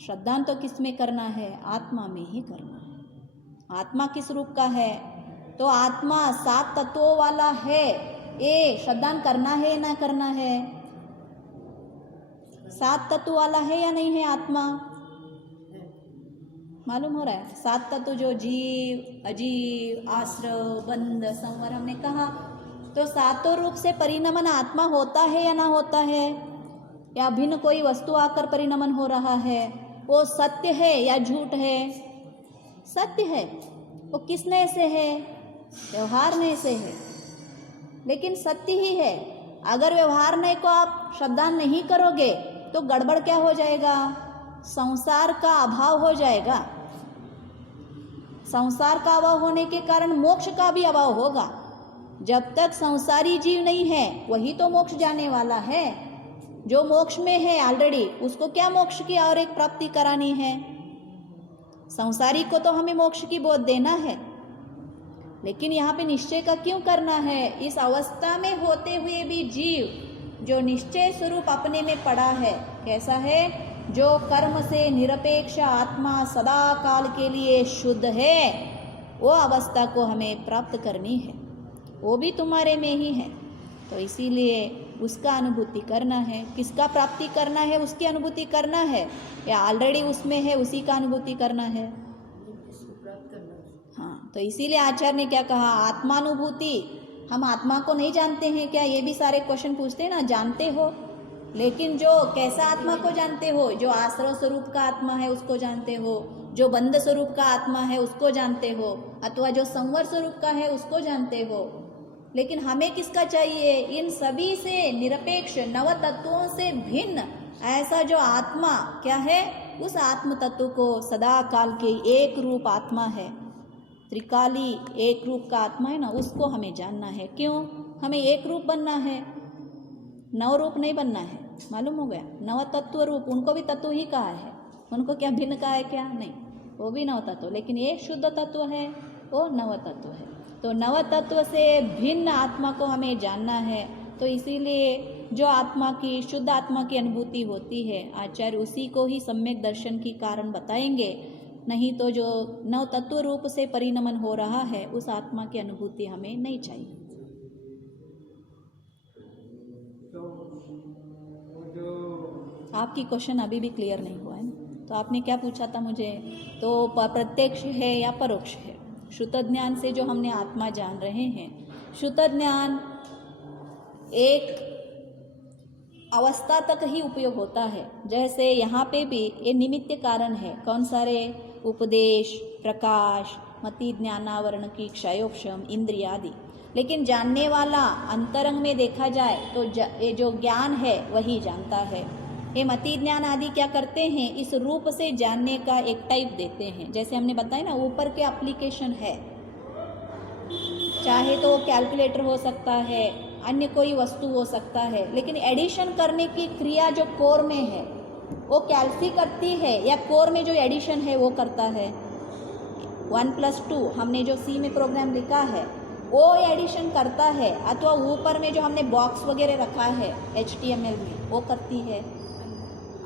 श्रद्धान तो किस में करना है? आत्मा में ही करना है। आत्मा किस रूप का है? तो आत्मा 7 तत्वों वाला है। ये श्रद्धान करना है ना करना है? 7 तत्व वाला है या नहीं है आत्मा? मालूम हो रहा है? 7 तत्व जो जीव, अजीव, आश्रव, बंध, संवर हमने कहा, तो 7 रूप से परिणमन आत्मा होता है या ना होता है? या भिन्न कोई वस्तु आकर परिणमन हो रहा है? वो सत्य है या झूठ है? सत्य है। वो किसने से है? व्यवहार ने से है, लेकिन सत्य ही है। अगर व्यवहार ने को आप श्रद्धा नहीं करोगे तो गड़बड़ क्या हो जाएगा? संसार का अभाव हो जाएगा। संसार का अभाव होने के कारण मोक्ष का भी अभाव होगा। जब तक संसारी जीव नहीं है वही तो मोक्ष जाने वाला है। जो मोक्ष में है ऑलरेडी, उसको क्या मोक्ष की और एक प्राप्ति करानी है? संसारी को तो हमें मोक्ष की बोध देना है, लेकिन यहाँ पे निश्चय का क्यों करना है? इस अवस्था में होते हुए भी जीव जो निश्चय स्वरूप अपने में पड़ा है, कैसा है? जो कर्म से निरपेक्ष आत्मा सदा काल के लिए शुद्ध है, वो अवस्था को हमें प्राप्त करनी है। वो भी तुम्हारे में ही है। तो इसीलिए उसका अनुभूति करना है। किसका प्राप्ति करना है? उसकी अनुभूति करना है, या ऑलरेडी उसमें है उसी का अनुभूति करना है? हाँ, तो इसीलिए आचार्य ने क्या कहा? आत्मानुभूति। हम आत्मा को नहीं जानते हैं क्या? ये भी सारे क्वेश्चन पूछते हैं ना। जानते हो, लेकिन जो कैसा आत्मा को जानते हो? जो आश्रव स्वरूप का आत्मा है उसको जानते हो, जो बंध स्वरूप का आत्मा है उसको जानते हो, अथवा जो संवर स्वरूप का है उसको जानते हो। लेकिन हमें किसका चाहिए? इन सभी से निरपेक्ष नव तत्वों से भिन्न ऐसा जो आत्मा क्या है, उस आत्म तत्व को सदा काल के एक रूप आत्मा है, त्रिकाली एक रूप का आत्मा है ना, उसको हमें जानना है। क्यों? हमें एक रूप बनना है, नव रूप नहीं बनना है। मालूम हो गया? नव तत्व रूप, उनको भी तत्व ही कहा है। उनको क्या भिन्न कहा है क्या? नहीं, वो भी नव तत्व, लेकिन ये शुद्ध तत्व है, वो नव तत्व है। तो नव तत्व से भिन्न आत्मा को हमें जानना है। तो इसीलिए जो आत्मा की, शुद्ध आत्मा की अनुभूति होती है, आचार्य उसी को ही सम्यक दर्शन की कारण बताएंगे। नहीं तो जो नव तत्व रूप से परिणमन हो रहा है, उस आत्मा की अनुभूति हमें नहीं चाहिए। आपकी क्वेश्चन अभी भी क्लियर नहीं हुआ है ना? तो आपने क्या पूछा था मुझे? तो प्रत्यक्ष है या परोक्ष है? श्रुत ज्ञान से जो हमने आत्मा जान रहे हैं, श्रुत ज्ञान एक अवस्था तक ही उपयोग होता है। जैसे यहाँ पे भी ये निमित्त कारण है। कौन सारे? उपदेश, प्रकाश, मति, ज्ञानावरण की क्षयोक्षम, इंद्रिय आदि। लेकिन जानने वाला अंतरंग में देखा जाए तो ये जो ज्ञान है वही जानता है। ये मति ज्ञान आदि क्या करते हैं, इस रूप से जानने का एक टाइप देते हैं। जैसे हमने बताया ना, ऊपर के एप्लीकेशन है, चाहे तो कैलकुलेटर हो सकता है, अन्य कोई वस्तु हो सकता है, लेकिन एडिशन करने की क्रिया जो कोर में है वो कैलसी करती है या कोर में जो एडिशन है वो करता है। 1+2 हमने जो सी में प्रोग्राम लिखा है वो एडिशन करता है, अथवा ऊपर में जो हमने बॉक्स वगैरह रखा है HTML में वो करती है।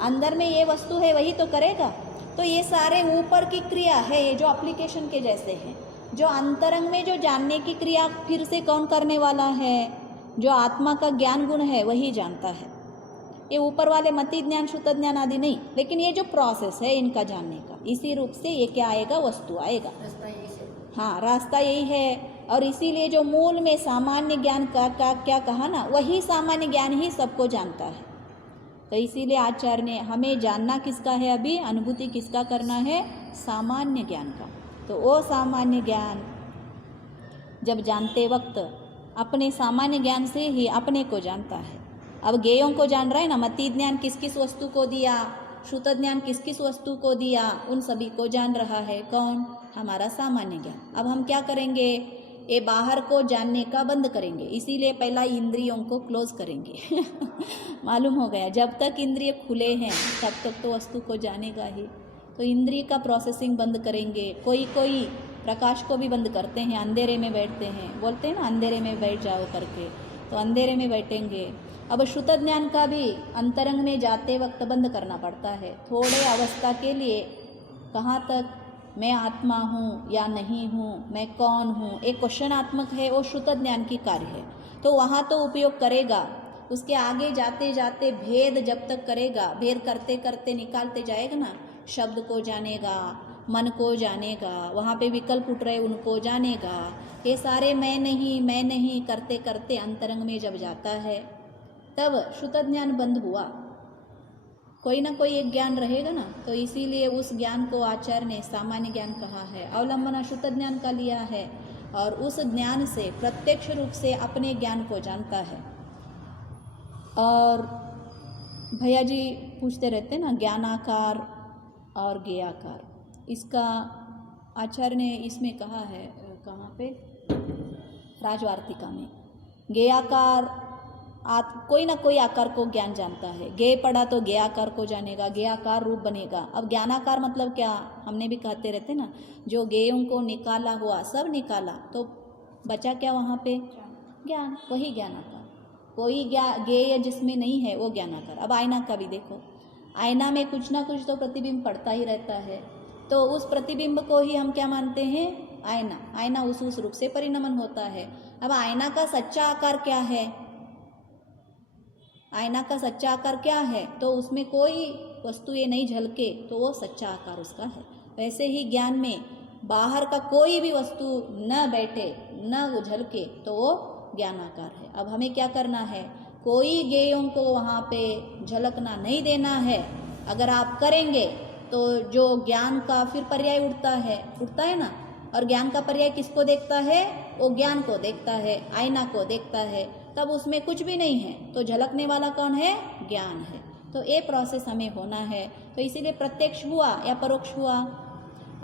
अंदर में ये वस्तु है वही तो करेगा। तो ये सारे ऊपर की क्रिया है, ये जो एप्लीकेशन के जैसे हैं। जो अंतरंग में जो जानने की क्रिया फिर से कौन करने वाला है, जो आत्मा का ज्ञान गुण है वही जानता है। ये ऊपर वाले मति ज्ञान शुद्ध ज्ञान आदि नहीं, लेकिन ये जो प्रोसेस है इनका जानने का, इसी रूप से ये क्या आएगा, वस्तु आएगा। रास्ता यही से हाँ, रास्ता यही है। और इसीलिए जो मूल में सामान्य ज्ञान का क्या कहा ना, वही सामान्य ज्ञान ही सबको जानता है। तो इसीलिए आचार्य ने हमें जानना किसका है, अभी अनुभूति किसका करना है, सामान्य ज्ञान का। तो वो सामान्य ज्ञान जब जानते वक्त अपने सामान्य ज्ञान से ही अपने को जानता है। अब ज्ञेयों को जान रहा है ना, मति ज्ञान किस किस वस्तु को दिया, श्रुत ज्ञान किस किस वस्तु को दिया, उन सभी को जान रहा है कौन, हमारा सामान्य ज्ञान। अब हम क्या करेंगे, ये बाहर को जानने का बंद करेंगे, इसीलिए पहला इंद्रियों को क्लोज करेंगे। मालूम हो गया, जब तक इंद्रिय खुले हैं तब तक तो वस्तु को जानेगा ही। तो इंद्रिय का प्रोसेसिंग बंद करेंगे। कोई कोई प्रकाश को भी बंद करते हैं, अंधेरे में बैठते हैं, बोलते हैं ना अंधेरे में बैठ जाओ करके, तो अंधेरे में बैठेंगे। अब श्रुत ज्ञान का भी अंतरंग में जाते वक्त बंद करना पड़ता है थोड़े अवस्था के लिए। कहाँ तक, मैं आत्मा हूँ या नहीं हूँ, मैं कौन हूँ, एक क्वेश्चनात्मक है, वो श्रुत ज्ञान की कार्य है। तो वहाँ तो उपयोग करेगा। उसके आगे जाते जाते भेद जब तक करेगा, भेद करते करते निकालते जाएगा ना, शब्द को जानेगा, मन को जानेगा, वहाँ पे विकल्प उठ रहे उनको जानेगा। ये सारे मैं नहीं करते करते अंतरंग में जब जाता है तब श्रुत ज्ञान बंद हुआ। कोई ना कोई एक ज्ञान रहेगा ना, तो इसीलिए उस ज्ञान को आचार्य ने सामान्य ज्ञान कहा है। अवलंबना श्रुत ज्ञान का लिया है और उस ज्ञान से प्रत्यक्ष रूप से अपने ज्ञान को जानता है। और भैया जी पूछते रहते हैं ना, ज्ञानाकार और ज्ञेयाकार, इसका आचार्य ने इसमें कहा है, कहाँ पे, राजवार्तिका में। ज्ञेयाकार कोई ना कोई आकार को ज्ञान जानता है। ज्ञेय पढ़ा तो ज्ञेयाकार को जानेगा, ज्ञेयाकार रूप बनेगा। अब ज्ञानाकार मतलब क्या, हमने भी कहते रहते ना, जो ज्ञेयों को निकाला हुआ सब निकाला तो बचा क्या वहाँ पे, ज्ञान, वही ज्ञानाकार। कोई ज्ञेय जिसमें नहीं है वो ज्ञानाकार। अब आईना का भी देखो, आईना में कुछ ना कुछ तो प्रतिबिंब पड़ता ही रहता है, तो उस प्रतिबिंब को ही हम क्या मानते हैं, आईना। आईना उस रूप से परिणमन होता है। अब आईना का सच्चा आकार क्या है, आईना का सच्चा आकार क्या है, तो उसमें कोई वस्तु ये नहीं झलके तो वो सच्चा आकार उसका है। वैसे ही ज्ञान में बाहर का कोई भी वस्तु न बैठे न झलके तो वो ज्ञानाकार है। अब हमें क्या करना है, कोई ज्ञेयों को वहाँ पे झलकना नहीं देना है। अगर आप करेंगे तो जो ज्ञान का फिर पर्याय उठता है ना, और ज्ञान का पर्याय किसको देखता है, वो ज्ञान को देखता है, आईना को देखता है, तब उसमें कुछ भी नहीं है, तो झलकने वाला कौन है, ज्ञान है। तो ये प्रोसेस हमें होना है। तो इसीलिए प्रत्यक्ष हुआ या परोक्ष हुआ,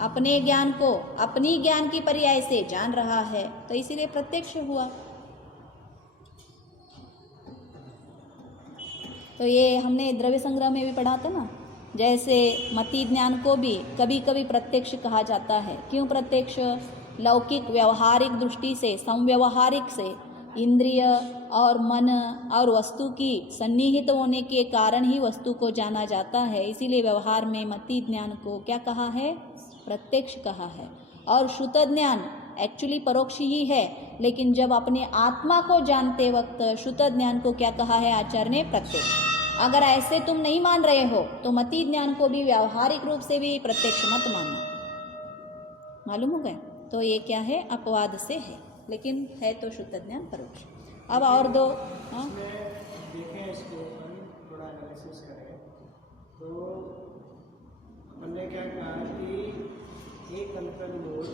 अपने ज्ञान को अपनी ज्ञान की पर्याय से जान रहा है, तो इसीलिए प्रत्यक्ष हुआ। तो ये हमने द्रव्य संग्रह में भी पढ़ा था ना, जैसे मति ज्ञान को भी कभी कभी प्रत्यक्ष कहा जाता है। क्यों प्रत्यक्ष, लौकिक व्यवहारिक दृष्टि से, संव्यवहारिक से इंद्रिय और मन और वस्तु की सन्निहित होने के कारण ही वस्तु को जाना जाता है। इसीलिए व्यवहार में मति ज्ञान को क्या कहा है, प्रत्यक्ष कहा है। और श्रुत ज्ञान एक्चुअली परोक्ष ही है, लेकिन जब अपने आत्मा को जानते वक्त श्रुत ज्ञान को क्या कहा है आचार्य ने, प्रत्यक्ष। अगर ऐसे तुम नहीं मान रहे हो तो मति ज्ञान को भी व्यवहारिक रूप से भी प्रत्यक्ष मत मानना। मालूम हो गया, तो ये क्या है, अपवाद से है, लेकिन है तो शुद्ध ज्ञान परोक्ष। अब और दो देखें, इसको थोड़ा एनालिसिस करें तो हमने क्या कहा कि एक अंतर मोड़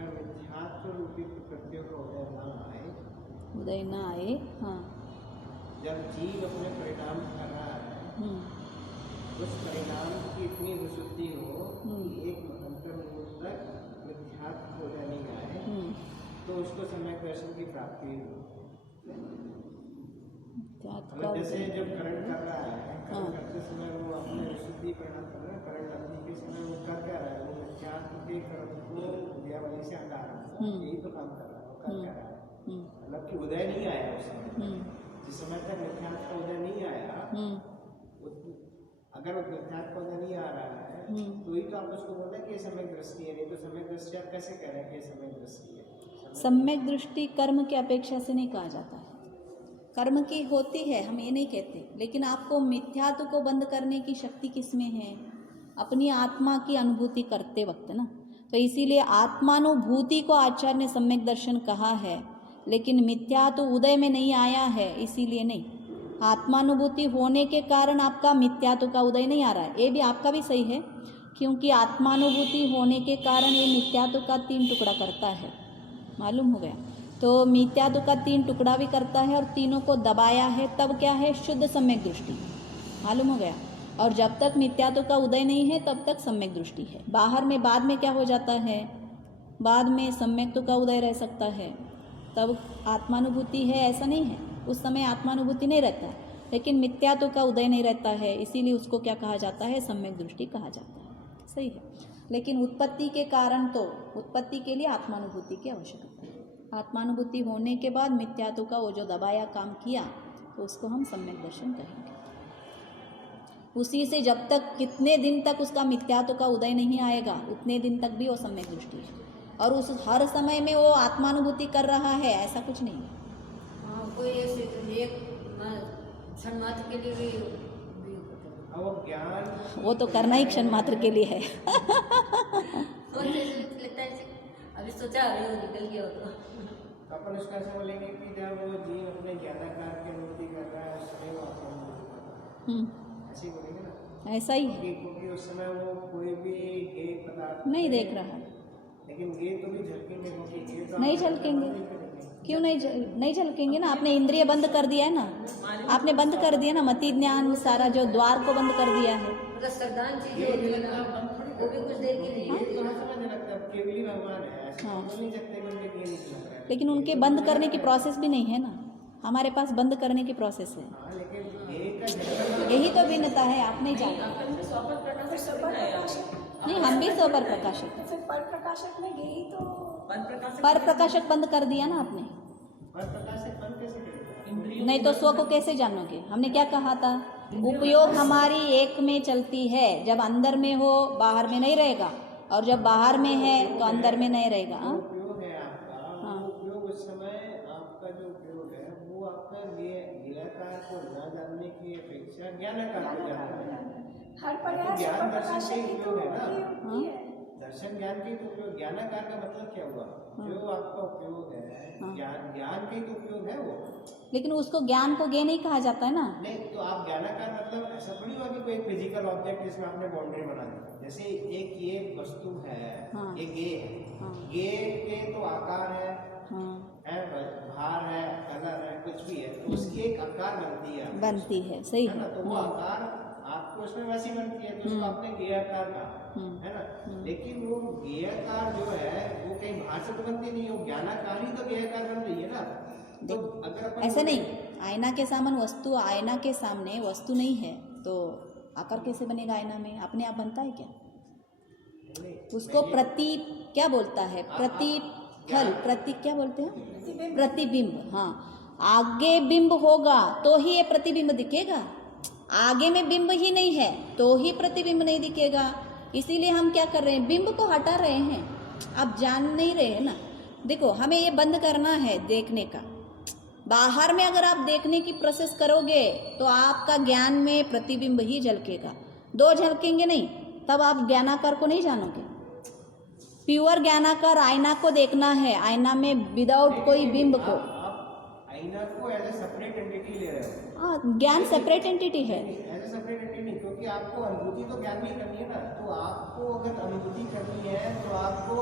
अगर मिथ्यात्व रूपी प्रकृतियों का उदय ना आए, हाँ, जब जीव अपने परिणाम कर रहा है उस परिणाम की इतनी विशुद्धि हो कि एक अंतर मुहूर्त तक मिथ्यात्व हो नहीं आए तो उसको सम्यक दर्शन की प्राप्ति हो। मतलब जैसे जब करंट कर रहा है, करंट करते समय वो अपने विशुद्धि परिणाम कर रहा है, करंट लगने के समय वो कर क्या रहा है, वो मिथ्यात्व के कर्म को क्रियावली से हटा रहा है, यही तो काम कर रहा है, वो कर क्या रहा है, मतलब कि उदय नहीं आया उस समय, जिस समय तक मिथ्यात्व का उदय नहीं आया, अगर वो मिथ्यात्व का उदय नहीं आ रहा है तो ही तो आप उसको बोल रहे हैं कि सम्यक दृष्टि है, नहीं तो सम्यक दृष्टि आप कैसे कह रहे हैं कि सम्यक दृष्टि है? सम्यक दृष्टि कर्म की अपेक्षा से नहीं कहा जाता है, कर्म की होती है, हम ये नहीं कहते, लेकिन आपको मिथ्यात्व को बंद करने की शक्ति किसमें है? अपनी आत्मा की अनुभूति करते वक्त ना, तो इसीलिए आत्मानुभूति को आचार्य ने सम्यक दर्शन कहा है, लेकिन मिथ्यात्व उदय में नहीं आया है इसीलिए नहीं। आत्मानुभूति होने के कारण आपका मिथ्यात्व का उदय नहीं आ रहा है, ये भी आपका भी सही है, क्योंकि आत्मानुभूति होने के कारण ये मिथ्यात्व का 3 टुकड़ा करता है, मालूम हो गया। तो मिथ्यात्व का 3 टुकड़ा भी करता है और तीनों को दबाया है, तब क्या है? शुद्ध सम्यक दृष्टि, मालूम हो गया। और जब तक मिथ्यात्व का उदय नहीं है तब तक सम्यक दृष्टि है। बाहर में बाद में क्या हो जाता है? बाद में सम्यक्त्व का उदय रह सकता है, तब आत्मानुभूति है ऐसा नहीं है, उस समय आत्मानुभूति नहीं रहता है, लेकिन मिथ्यात्व का उदय नहीं रहता है, इसीलिए उसको क्या कहा जाता है? सम्यक दृष्टि कहा जाता है, सही है। लेकिन उत्पत्ति के कारण तो उत्पत्ति के लिए आत्मानुभूति की आवश्यकता है, आत्मानुभूति होने के बाद मिथ्यात्व का वो जो दबाया काम किया तो उसको हम सम्यक दर्शन कहेंगे। उसी से जब तक कितने दिन तक उसका मिथ्यात्व का उदय नहीं आएगा उतने दिन तक भी वो सम्यक दृष्टि है, और उस हर समय में वो आत्मानुभूति कर रहा है ऐसा कुछ नहीं है। कोई ऐसे एक क्षण मात्र के लिए भी वो ज्ञान वो तो करना ही क्षण मात्र के लिए है। लगता है अभी सोचा अभी वो निकल गया तो अपन उसका ऐसे बोलेंगे कि जब वो जीव अपने ज्ञानाकार की अनुभूति कर रहा है उस समय वो आत्मानुभूति ऐसे ही बोलेंगे ना, ऐसा ही है, क्योंकि उस समय वो कोई भी एक पदार्थ नहीं देख रहा है, लेकिन ये तो भी झलकेंगे, क्योंकि ये तो नहीं झलकेंगे, क्यों नहीं झलकेंगे ना? आपने इंद्रिय बंद कर दिया है ना, आपने बंद कर दिया ना, मति ज्ञान सारा जो द्वार को बंद कर दिया है। मतलब श्रद्धान चीजें होती है ना, वो भी कुछ देर के लिए केवली भगवान है, ऐसे बोल नहीं सकते बंदे के लिए नहीं लग रहा है। लेकिन उनके बंद करने की प्रोसेस भी नहीं है ना, हमारे पास बंद करने की प्रोसेस है, यही तो भिन्नता है, आप नहीं जानते। नहीं, हम भी स्वपर प्रकाशक है, पर प्रकाशक में गई तो पर प्रकाशक बंद कर दिया ना आपने, नहीं तो स्व को कैसे जानोगे? हमने क्या कहा था? उपयोग हमारी एक में चलती है, जब अंदर में हो बाहर में नहीं रहेगा, और जब बाहर में है तो अंदर में नहीं रहेगा। उपयोग है आपका, वो उपयोग उस समय आपका जो उपयोग है वो आपका लीलाकार को न जानने की अपेक्षा ज्ञानाकार को जानना है। हर प्रयास ज्ञान दर्शन प्रकाशक के की तो उपयोग है ना, होती है। दर्शन ज्ञान के तो उपयोग, ज्ञानाकार का मतलब क्या हुआ? जो आपका उपयोग है ज्ञान के तो उपयोग है वो, लेकिन उसको ज्ञान को गे नहीं कहा जाता है ना। नहीं तो आप ज्ञानाकार मतलब ऐसा थोड़ी हुआ कि कोई फिजिकल ऑब्जेक्ट जिसमें आपने बाउंड्री बना दी, जैसे एक ये वस्तु है, ये गे है, गे के तो आकार है, भार है, कलर है, कुछ भी है, तो उसकी एक आकार बनती है, सही है ना, तो वो आकार आपको उसमें वैसी बनती है, तो उसको आपने गे आकार कहा, है ना। लेकिन वो गे आकार जो है वो कहीं बाहर से तो बनती नहीं, वो ज्ञानाकार ही तो गे आकार बन रही है ना। तो अगर ऐसा नहीं, आईना के सामने वस्तु, आईना के सामने वस्तु नहीं है तो आकार कैसे बनेगा? आईना में अपने आप बनता है क्या? उसको क्या बोलता है? क्या बोलते हैं? प्रतिबिंब। हाँ, आगे बिंब होगा तो ही ये प्रतिबिंब दिखेगा, आगे में बिंब ही नहीं है तो ही प्रतिबिंब नहीं दिखेगा। इसीलिए हम क्या कर रहे हैं? बिंब को हटा रहे हैं, आप जान नहीं रहे हैं ना। देखो, हमें ये बंद करना है देखने का, बाहर में अगर आप देखने की प्रोसेस करोगे तो आपका ज्ञान में प्रतिबिंब ही झलकेगा, दो झलकेंगे नहीं, तब आप ज्ञानाकार को नहीं जानोगे। प्योर ज्ञानाकार आईना को देखना है, आईना में विदाउट कोई बिंब को। आईना को एज ए सेपरेट एंटिटी ले रहे हो। हाँ, ज्ञान सेपरेट एंटिटी है, एज ए सेपरेट एंटिटी नहीं, क्योंकि आपको अनुभूति तो ज्ञान में करनी है ना। तो आपको अगर अनुभूति करनी है तो आपको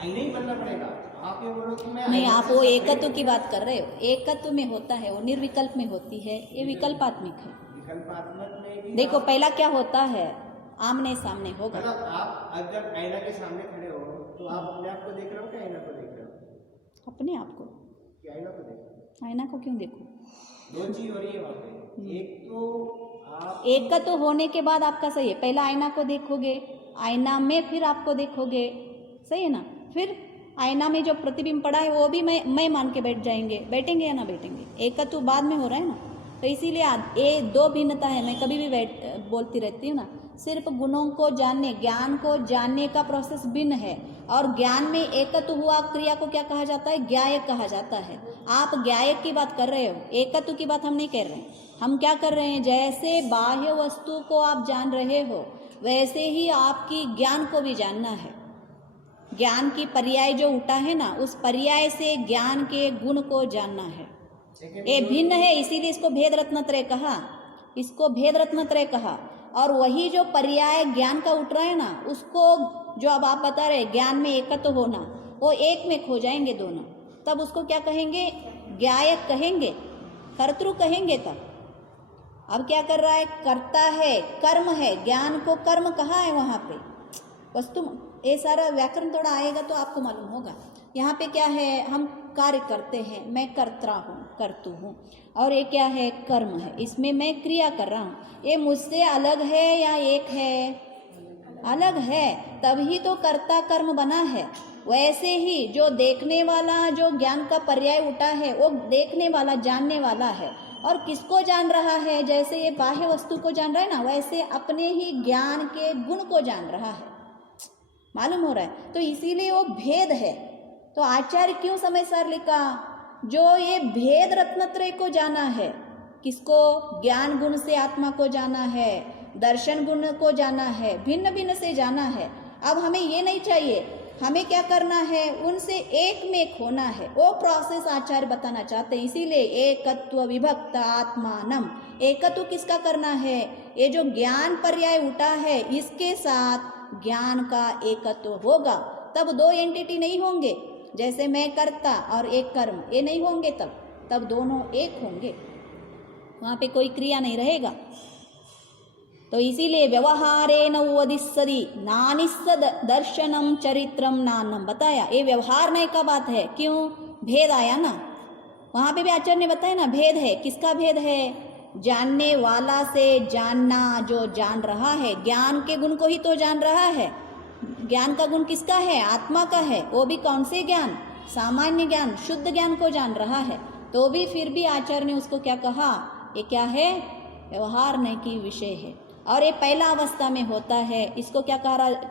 आईना ही बनना पड़ेगा। आप ये बोलो कि मैं नहीं, आईना आप से वो सब एकत्व देखूं। की बात कर रहे हो। एकत्व में होता है, वो निर्विकल्प में होती है, ये विकल्पात्मक है। विकल्पात्मक में भी देखो आप- पहला क्या होता है, आमने सामने होगा। मतलब आप अगर आईना के सामने खड़े हो तो आप अपने आप को देख रहे हो कि आईना को देख रहे हो? अपने आप को। कि आईना को देख रहे हो? आईना को क्यों देखो? दो चीज हो रही है वहाँ पे। एक तो आप एकत्व होने के बाद आपका सही है, पहला आईना को देखोगे, आईना में फिर आपको देखोगे, सही है ना। फिर आईना में जो प्रतिबिंब पड़ा है वो भी मैं मान के बैठेंगे या ना बैठेंगे। एकत्व बाद में हो रहा है ना, तो इसीलिए ये दो भिन्नता है। मैं कभी भी बोलती रहती हूँ ना, सिर्फ गुणों को जानने, ज्ञान को जानने का प्रोसेस भिन्न है, और ज्ञान में एकत्व हुआ क्रिया को क्या कहा जाता है? ज्ञायक कहा जाता है। आप ज्ञायक की बात कर रहे हो, एकत्व की बात हम नहीं कर रहे हैं। हम क्या कर रहे हैं, जैसे बाह्य वस्तु को आप जान रहे हो वैसे ही आपकी ज्ञान को भी जानना है। ज्ञान की पर्याय जो उठा है ना, उस पर्याय से ज्ञान के गुण को जानना है। ये भिन्न है, इसीलिए इसको भेद रत्नत्रय कहा, इसको भेद रत्नत्रय कहा। और वही जो पर्याय ज्ञान का उठ रहा है ना, उसको जो अब आप बता रहे ज्ञान में एकत्व होना, वो एक में खो जाएंगे दोनों, तब उसको क्या कहेंगे? ज्ञायक कहेंगे, कर्तृ कहेंगे। तब अब क्या कर रहा है? कर्ता है, कर्म है, ज्ञान को कर्म कहा है वहाँ पे वस्तु। ये सारा व्याकरण थोड़ा आएगा तो आपको मालूम होगा। यहाँ पे क्या है, हम कार्य करते हैं, मैं कर्ता हूँ, कर्तु हूँ, और ये क्या है? कर्म है, इसमें मैं क्रिया कर रहा हूँ। ये मुझसे अलग है या एक है? अलग है, तभी तो कर्ता कर्म बना है। वैसे ही जो देखने वाला, जो ज्ञान का पर्याय उठा है, वो देखने वाला, जानने वाला है। और किसको जान रहा है? जैसे ये बाह्य वस्तु को जान रहा है ना, वैसे अपने ही ज्ञान के गुण को जान रहा है। मालूम हो रहा है? तो इसीलिए वो भेद है। तो आचार्य क्यों समय सार लिखा? जो ये भेद रत्नत्रय को जाना है, किसको? ज्ञान गुण से आत्मा को जाना है, दर्शन गुण को जाना है, भिन्न भिन्न से जाना है। अब हमें ये नहीं चाहिए, हमें क्या करना है? उनसे एक में एक होना है। वो प्रोसेस आचार्य बताना चाहते हैं। इसीलिए एकत्व विभक्त आत्मानम, एकत्व किसका करना है? ये जो ज्ञान पर्याय उठा है, इसके साथ ज्ञान का एकत्व होगा, तब दो एंटिटी नहीं होंगे। जैसे मैं कर्ता और एक कर्म, ये नहीं होंगे, तब दोनों एक होंगे, वहाँ पे कोई क्रिया नहीं रहेगा। तो इसीलिए व्यवहारेण वदिस्सदि नानिस्सद दर्शनम चरित्रम नानम बताया। ये व्यवहार का बात है, क्यों? भेद आया ना, वहाँ पे भी आचार्य ने बताया ना, भेद है। किसका भेद है? जानने वाला से जानना, जो जान रहा है, ज्ञान के गुण को ही तो जान रहा है। ज्ञान का गुण किसका है? आत्मा का है। वो भी कौन से ज्ञान? सामान्य ज्ञान, शुद्ध ज्ञान को जान रहा है। तो भी फिर भी आचार्य ने उसको क्या कहा? ये क्या है? व्यवहार नहीं की विषय है, और ये पहला अवस्था में होता है। इसको क्या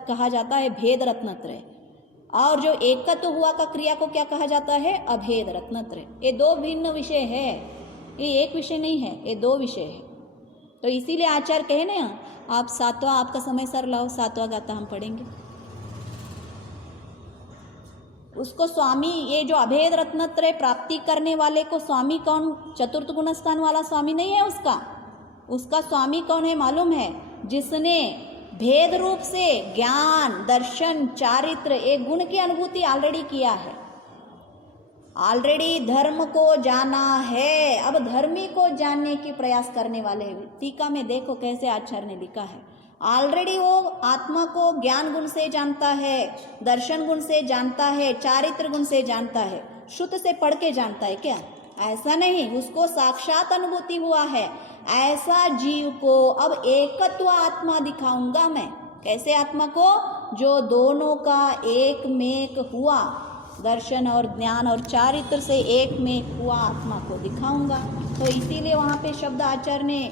कहा जाता है? भेद रत्नत्रय। और जो एकत्व हुआ का क्रिया को क्या कहा जाता है? अभेद रत्नत्रय। ये दो भिन्न विषय है, ये एक विषय नहीं है, ये दो विषय है। तो इसीलिए आचार्य कहे ना, आप सातवां, आपका समय सर लाओ, सातवां गाथा हम पढ़ेंगे। उसको स्वामी, ये जो अभेद रत्नत्रय प्राप्ति करने वाले को स्वामी कौन? चतुर्थ गुण स्थान वाला स्वामी नहीं है उसका स्वामी कौन है मालूम है? जिसने भेद रूप से ज्ञान, दर्शन, चारित्र, एक गुण की अनुभूति ऑलरेडी किया है, ऑलरेडी धर्म को जाना है। अब धर्मी को जानने की प्रयास करने वाले हैं। टीका में देखो कैसे आचार्य ने लिखा है। ऑलरेडी वो आत्मा को ज्ञान गुण से जानता है, दर्शन गुण से जानता है, चारित्र गुण से जानता है। शुद्ध से पढ़ के जानता है क्या? ऐसा नहीं, उसको साक्षात अनुभूति हुआ है। ऐसा जीव को अब एकत्व आत्मा दिखाऊंगा मैं। कैसे आत्मा को? जो दोनों का एक में एक हुआ, दर्शन और ज्ञान और चारित्र से एक में एक हुआ आत्मा को दिखाऊंगा। तो इसीलिए वहाँ पे शब्द आचार्य ने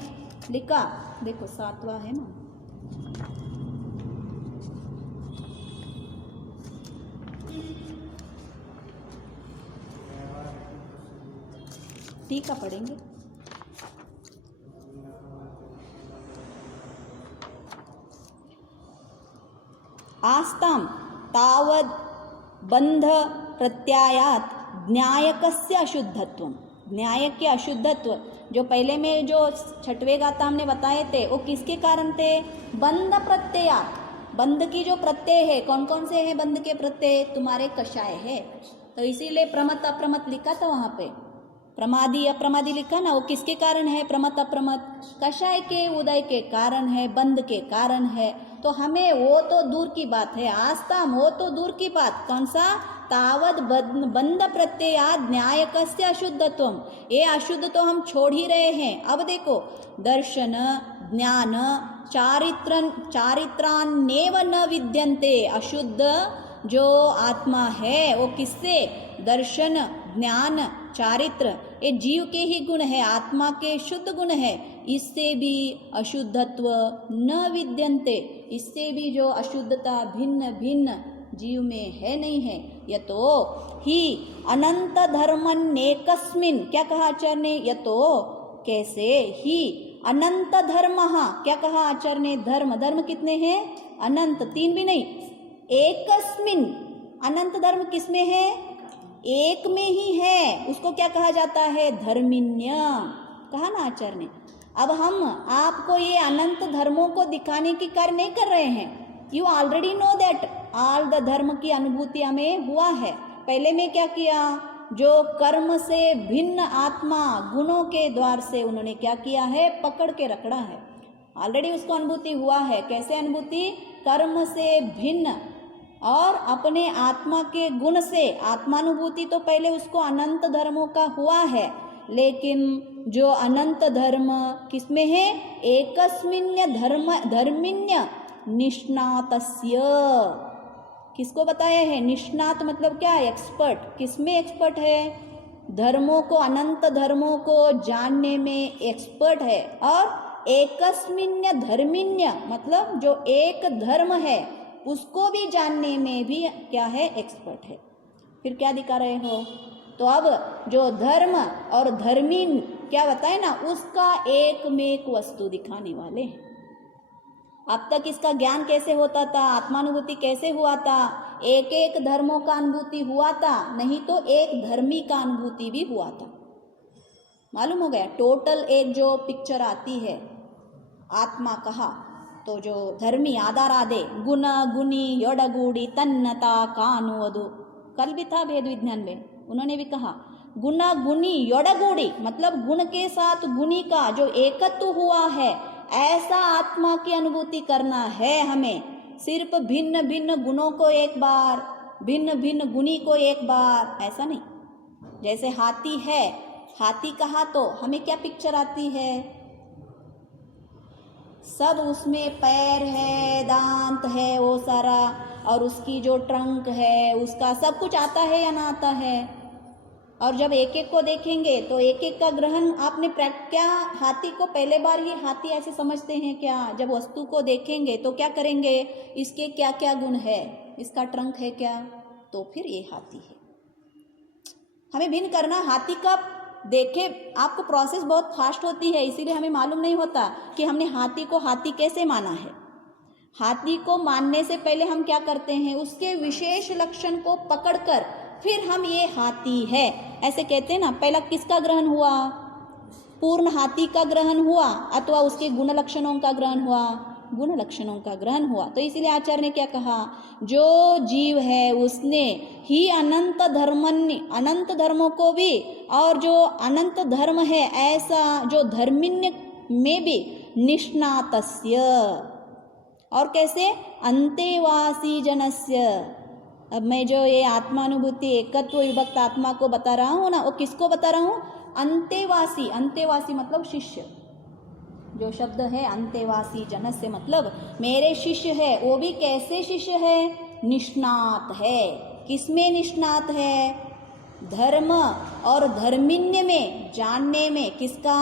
लिखा, देखो सातवां है ना, टीका पढ़ेंगे। आस्ताम तावद बंध प्रत्यायात न्यायकस्य अशुद्धत्व। न्यायक के अशुद्धत्व जो पहले में जो छठवें गाथा हमने बताए थे, वो किसके कारण थे? बंध प्रत्ययात, बंध की जो प्रत्यय है, कौन कौन से हैं बंध के प्रत्यय? तुम्हारे कषाय है, तो इसीलिए प्रमत अप्रमत लिखा था वहां पे, प्रमादी अप्रमादी लिखा ना, वो किसके कारण है? प्रमत अप्रमत, कषाय के उदय के कारण है, बंध के कारण है। तो हमें वो तो दूर की बात है, आस्ताम वो तो दूर की बात, कौन सा? तावद बंध प्रत्ययाद न्यायकस्य अशुद्धत्वम, ये अशुद्ध तो हम छोड़ ही रहे हैं। अब देखो, दर्शन ज्ञान चारित्रान्नेव न विद्यन्ते, अशुद्ध जो आत्मा है वो किससे? दर्शन ज्ञान चारित्र, ये जीव के ही गुण है, आत्मा के शुद्ध गुण है, इससे भी अशुद्धत्व न विद्यन्ते, इससे भी जो अशुद्धता भिन्न भिन्न जीव में है नहीं है। यतो ही अनंत धर्मन्नेकस्मिन्, क्या कहा आचार्य ने? यतो कैसे ही अनंत धर्म, क्या कहा आचार्य ने? धर्म, धर्म कितने हैं? अनंत, 3 भी नहीं, एकस्मिन्, अनंत धर्म किसमें है? एक में ही है, उसको क्या कहा जाता है? धर्मिण्य, कहा ना आचार्य ने। अब हम आपको ये अनंत धर्मों को दिखाने की कार्य नहीं कर रहे हैं, you already know that all the धर्म की अनुभूति हमें हुआ है। पहले में क्या किया? जो कर्म से भिन्न आत्मा गुणों के द्वार से उन्होंने क्या किया है? पकड़ के रखना है, ऑलरेडी उसको अनुभूति हुआ है। कैसे अनुभूति? कर्म से भिन्न और अपने आत्मा के गुण से आत्मानुभूति, तो पहले उसको अनंत धर्मों का हुआ है, लेकिन जो अनंत धर्म किसमें है? एकस्मिन्य धर्मिन्य निष्णातस्य, किसको बताया है? निष्णात मतलब क्या? एक्सपर्ट, किसमें एक्सपर्ट है? धर्मों को, अनंत धर्मों को जानने में एक्सपर्ट है। और एकस्मिन्य धर्मिन्य मतलब जो एक धर्म है उसको भी जानने में भी क्या है? एक्सपर्ट है। फिर क्या दिखा रहे हो? तो अब जो धर्म और धर्मीन क्या बताए ना, उसका एक में एक वस्तु दिखाने वाले हैं। अब तक इसका ज्ञान कैसे होता था? आत्मानुभूति कैसे हुआ था? एक एक धर्मों का अनुभूति हुआ था, नहीं तो एक धर्मी का अनुभूति भी हुआ था। मालूम हो गया? टोटल एक जो पिक्चर आती है आत्मा कहा, तो जो धर्मी आधार आदे गुण गुणी योडगूड़ी तन्नता कानुवदु, कल भी था भेद विज्ञान में, उन्होंने भी कहा गुण गुणी योडगूड़ी मतलब गुण के साथ गुणी का जो एकत्व हुआ है, ऐसा आत्मा की अनुभूति करना है हमें। सिर्फ भिन्न भिन्न गुणों को एक बार, भिन्न भिन्न गुणी को एक बार, ऐसा नहीं। जैसे हाथी है, हाथी कहा तो हमें क्या पिक्चर आती है? सब उसमें पैर है, दांत है, वो सारा, और उसकी जो ट्रंक है उसका सब कुछ आता है या ना आता है? और जब एक एक को देखेंगे तो एक एक का ग्रहण आपने क्या हाथी को पहले बार ही हाथी ऐसे समझते हैं क्या? जब वस्तु को देखेंगे तो क्या करेंगे? इसके क्या क्या गुण है, इसका ट्रंक है क्या, तो फिर ये हाथी है। हमें भिन्न करना, हाथी का देखे आपको प्रोसेस बहुत फास्ट होती है, इसीलिए हमें मालूम नहीं होता कि हमने हाथी को हाथी कैसे माना है। हाथी को मानने से पहले हम क्या करते हैं? उसके विशेष लक्षण को पकड़कर फिर हम ये हाथी है ऐसे कहते हैं ना। पहला किसका ग्रहण हुआ? पूर्ण हाथी का ग्रहण हुआ अथवा उसके गुण लक्षणों का ग्रहण हुआ? गुण लक्षणों का ग्रहण हुआ। तो इसीलिए आचार्य ने क्या कहा? जो जीव है उसने ही अनंत धर्मों को भी, और जो अनंत धर्म है ऐसा जो धर्मिन्य में भी निष्णातस्य, और कैसे? अंतेवासी जनस्य। अब मैं जो ये आत्मानुभूति एकत्व विभक्त आत्मा को बता रहा हूँ ना, वो किसको बता रहा हूँ? अंतेवासी। अंतेवासी मतलब शिष्य, जो शब्द है अंतेवासी जनस्य मतलब मेरे शिष्य है। वो भी कैसे शिष्य है? निष्णात है। किसमें निष्णात है? धर्म और धर्मिन्य में, जानने में। किसका?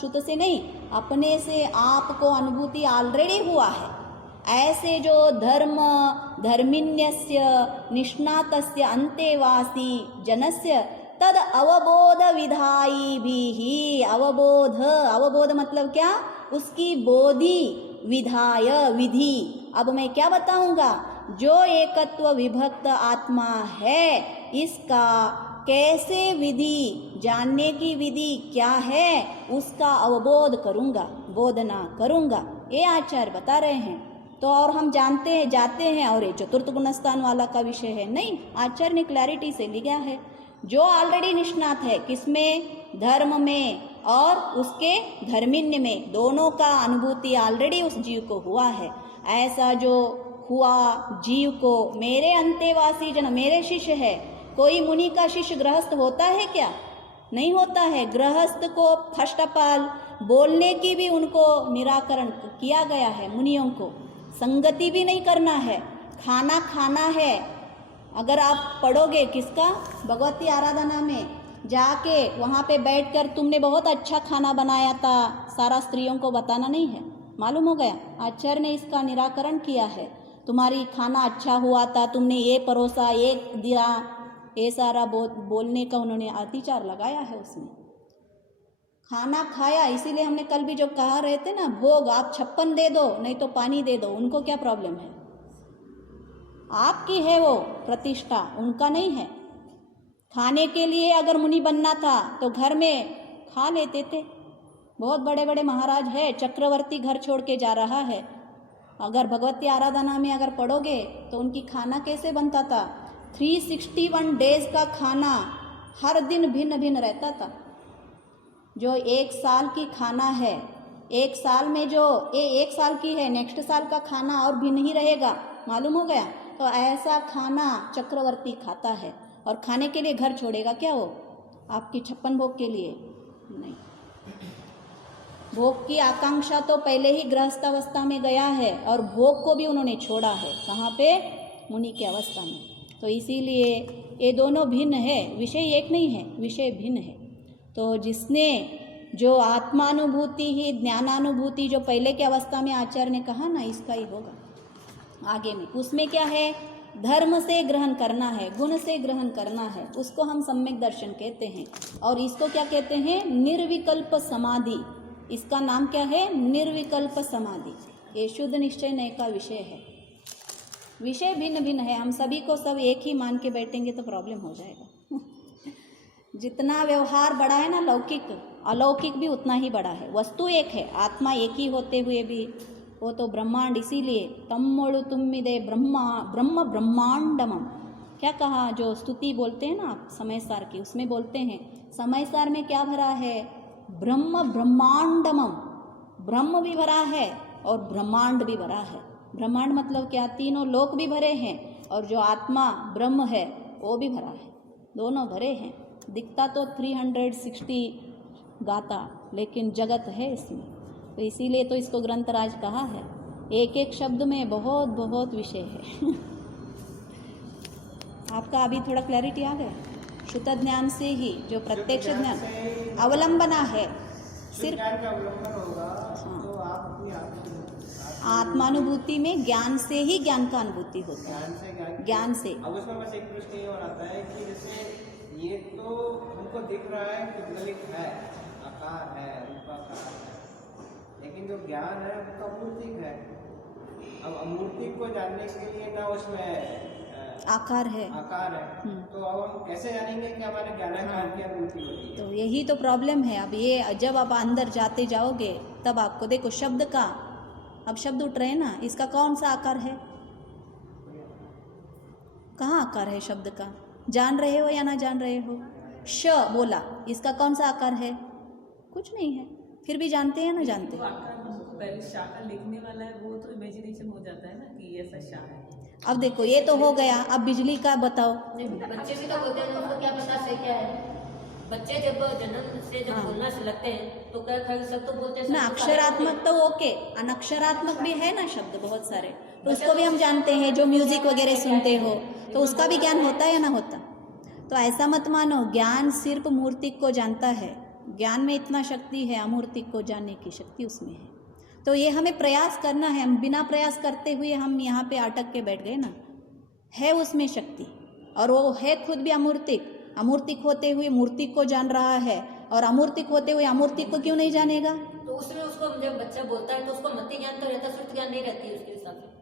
शुद्ध से नहीं, अपने से आपको अनुभूति ऑलरेडी हुआ है। ऐसे जो धर्म धर्मिन्यस्य निष्णातस्य अंतेवासी जनस्य तद अवबोध विधाई भी। अवबोध मतलब क्या? उसकी बोधि, विधाय विधि। अब मैं क्या बताऊंगा? जो एकत्व विभक्त आत्मा है इसका कैसे विधि, जानने की विधि क्या है, उसका अवबोध करूंगा, बोधना करूंगा, ये आचार्य बता रहे हैं। तो और हम जानते हैं जाते हैं और ये चतुर्थ गुणस्थान वाला का विषय है। नहीं, आचार्य ने क्लैरिटी से लिखा है, जो ऑलरेडी निष्णात है किसमें, धर्म में और उसके धर्मिण्य में, दोनों का अनुभूति ऑलरेडी उस जीव को हुआ है। ऐसा जो हुआ जीव को, मेरे अंतेवासी जन, मेरे शिष्य है। कोई मुनि का शिष्य गृहस्थ होता है क्या? नहीं होता है। गृहस्थ को फर्स्ट ऑफ ऑल बोलने की भी उनको निराकरण किया गया है। मुनियों को संगति भी नहीं करना है, खाना खाना है। अगर आप पढ़ोगे किसका, भगवती आराधना में जाके वहाँ पे बैठकर तुमने बहुत अच्छा खाना बनाया था, सारा स्त्रियों को बताना नहीं है। मालूम हो गया, आचार्य ने इसका निराकरण किया है। तुम्हारी खाना अच्छा हुआ था, तुमने ये परोसा, एक दिया, ये सारा बोलने का उन्होंने अतिचार लगाया है उसमें। खाना खाया, इसीलिए हमने कल भी जो कहा रहे थे ना, भोग आप 56 दे दो, नहीं तो पानी दे दो, उनको क्या प्रॉब्लम है? आपकी है वो प्रतिष्ठा, उनका नहीं है। खाने के लिए अगर मुनि बनना था तो घर में खा लेते थे। बहुत बड़े बड़े महाराज है, चक्रवर्ती घर छोड़ के जा रहा है। अगर भगवती आराधना में अगर पढ़ोगे तो उनकी खाना कैसे बनता था, 361 डेज का खाना हर दिन भिन्न भिन्न रहता था। जो एक साल की खाना है, एक साल में जो एक साल की है, नेक्स्ट साल का खाना और भिन्न ही रहेगा। मालूम हो गया? तो ऐसा खाना चक्रवर्ती खाता है। और खाने के लिए घर छोड़ेगा क्या वो? आपकी 56 भोग के लिए नहीं। भोग की आकांक्षा तो पहले ही गृहस्थावस्था में गया है और भोग को भी उन्होंने छोड़ा है। कहाँ पे? मुनि की अवस्था में। तो इसीलिए ये दोनों भिन्न है, विषय एक नहीं है, विषय भिन्न है। तो जिसने जो आत्मानुभूति ही ज्ञानानुभूति जो पहले की अवस्था में आचार्य ने कहा ना, इसका ही होगा आगे में। उसमें क्या है? धर्म से ग्रहण करना है, गुण से ग्रहण करना है, उसको हम सम्यक दर्शन कहते हैं। और इसको क्या कहते हैं? निर्विकल्प समाधि। इसका नाम क्या है? निर्विकल्प समाधि। ये शुद्ध निश्चय नय का विषय है। विषय भिन्न भिन्न है, हम सभी को सब एक ही मान के बैठेंगे तो प्रॉब्लम हो जाएगा। जितना व्यवहार बड़ा है ना, लौकिक अलौकिक भी उतना ही बड़ा है। वस्तु एक है, आत्मा एक ही होते हुए भी वो तो ब्रह्मांड। इसीलिए तम्मोळु तुम्मिदे ब्रह्मा ब्रह्म ब्रह्मांडमम। क्या कहा? जो स्तुति बोलते हैं ना आप समय सार की, उसमें बोलते हैं समय सार में क्या भरा है? ब्रह्म ब्रह्मांडमम। ब्रह्म भी भरा है और ब्रह्मांड भी भरा है। ब्रह्मांड मतलब क्या? तीनों लोक भी भरे हैं और जो आत्मा ब्रह्म है वो भी भरा है, दोनों भरे हैं। दिखता तो 360 गाता, लेकिन जगत है इसमें। तो इसीलिए तो इसको ग्रंथराज कहा है। एक एक शब्द में बहुत बहुत विषय है। आपका अभी थोड़ा क्लैरिटी आ गया? शुद्ध ज्ञान से ही जो प्रत्यक्ष ज्ञान अवलंबना है, सिर्फ आत्मानुभूति में ज्ञान से ही ज्ञान का अनुभूति होती है। ज्ञान से। अब उसमें बस एक प्रश्न ये और आता है कि जैसे ये तो हमको दिख रहा है पुद्गलिक है, आकार है, रूपाकार है, लेकिन जो ज्ञान है उसका अमूर्तिक है। अब अमूर्तिक को जानने के लिए ना उसमें आकार है, तो अब हम कैसे जानेंगे कि हमारे ज्ञानाकार की अनुभूति होती है? तो यही तो प्रॉब्लम है। अब ये जब आप अंदर जाते जाओगे तब आपको देखो शब्द का, अब शब्द उठ रहे हैं ना, इसका कौन सा आकार है? कहाँ आकार है शब्द का? जान रहे हो या ना जान रहे हो? श बोला, इसका कौन सा आकार है? कुछ नहीं है, फिर भी जानते हैं ना जानते हैं। पहले शाह का लिखने वाला है, वो तो इमेजिनेशन हो जाता है ना कि ऐसा शाह है। अब देखो ये तो हो गया, अब बिजली का बताओ। बच्चे भी तो बोलते हैं, उनको क्या पता से क्या है। बच्चे जब जन्म से जब बोलना से लगते हैं तो क्या खैर सब तो बोलते हैं ना, अक्षरात्मक तो ओके, अनक्षरात्मक भी है ना शब्द बहुत सारे, तो उसको भी हम जानते हैं। जो म्यूजिक वगैरह सुनते हो तो उसका भी ज्ञान होता है या ना होता? तो ऐसा मत मानो ज्ञान सिर्फ मूर्तिक को जानता है। ज्ञान में इतना शक्ति है, अमूर्तिक को जानने की शक्ति उसमें है। तो ये हमें प्रयास करना है। हम बिना प्रयास करते हुए हम यहाँ पे अटक के बैठ गए ना, है उसमें शक्ति। और वो है खुद भी अमूर्तिक। अमूर्तिक होते हुए मूर्तिक को जान रहा है, और अमूर्तिक होते हुए अमूर्तिक को क्यों नहीं जानेगा? तो उसमें उसको जब बच्चा बोलता है तो उसको मति ज्ञान तो रहता है, श्रुति ज्ञान नहीं रहती है उसके हिसाब से।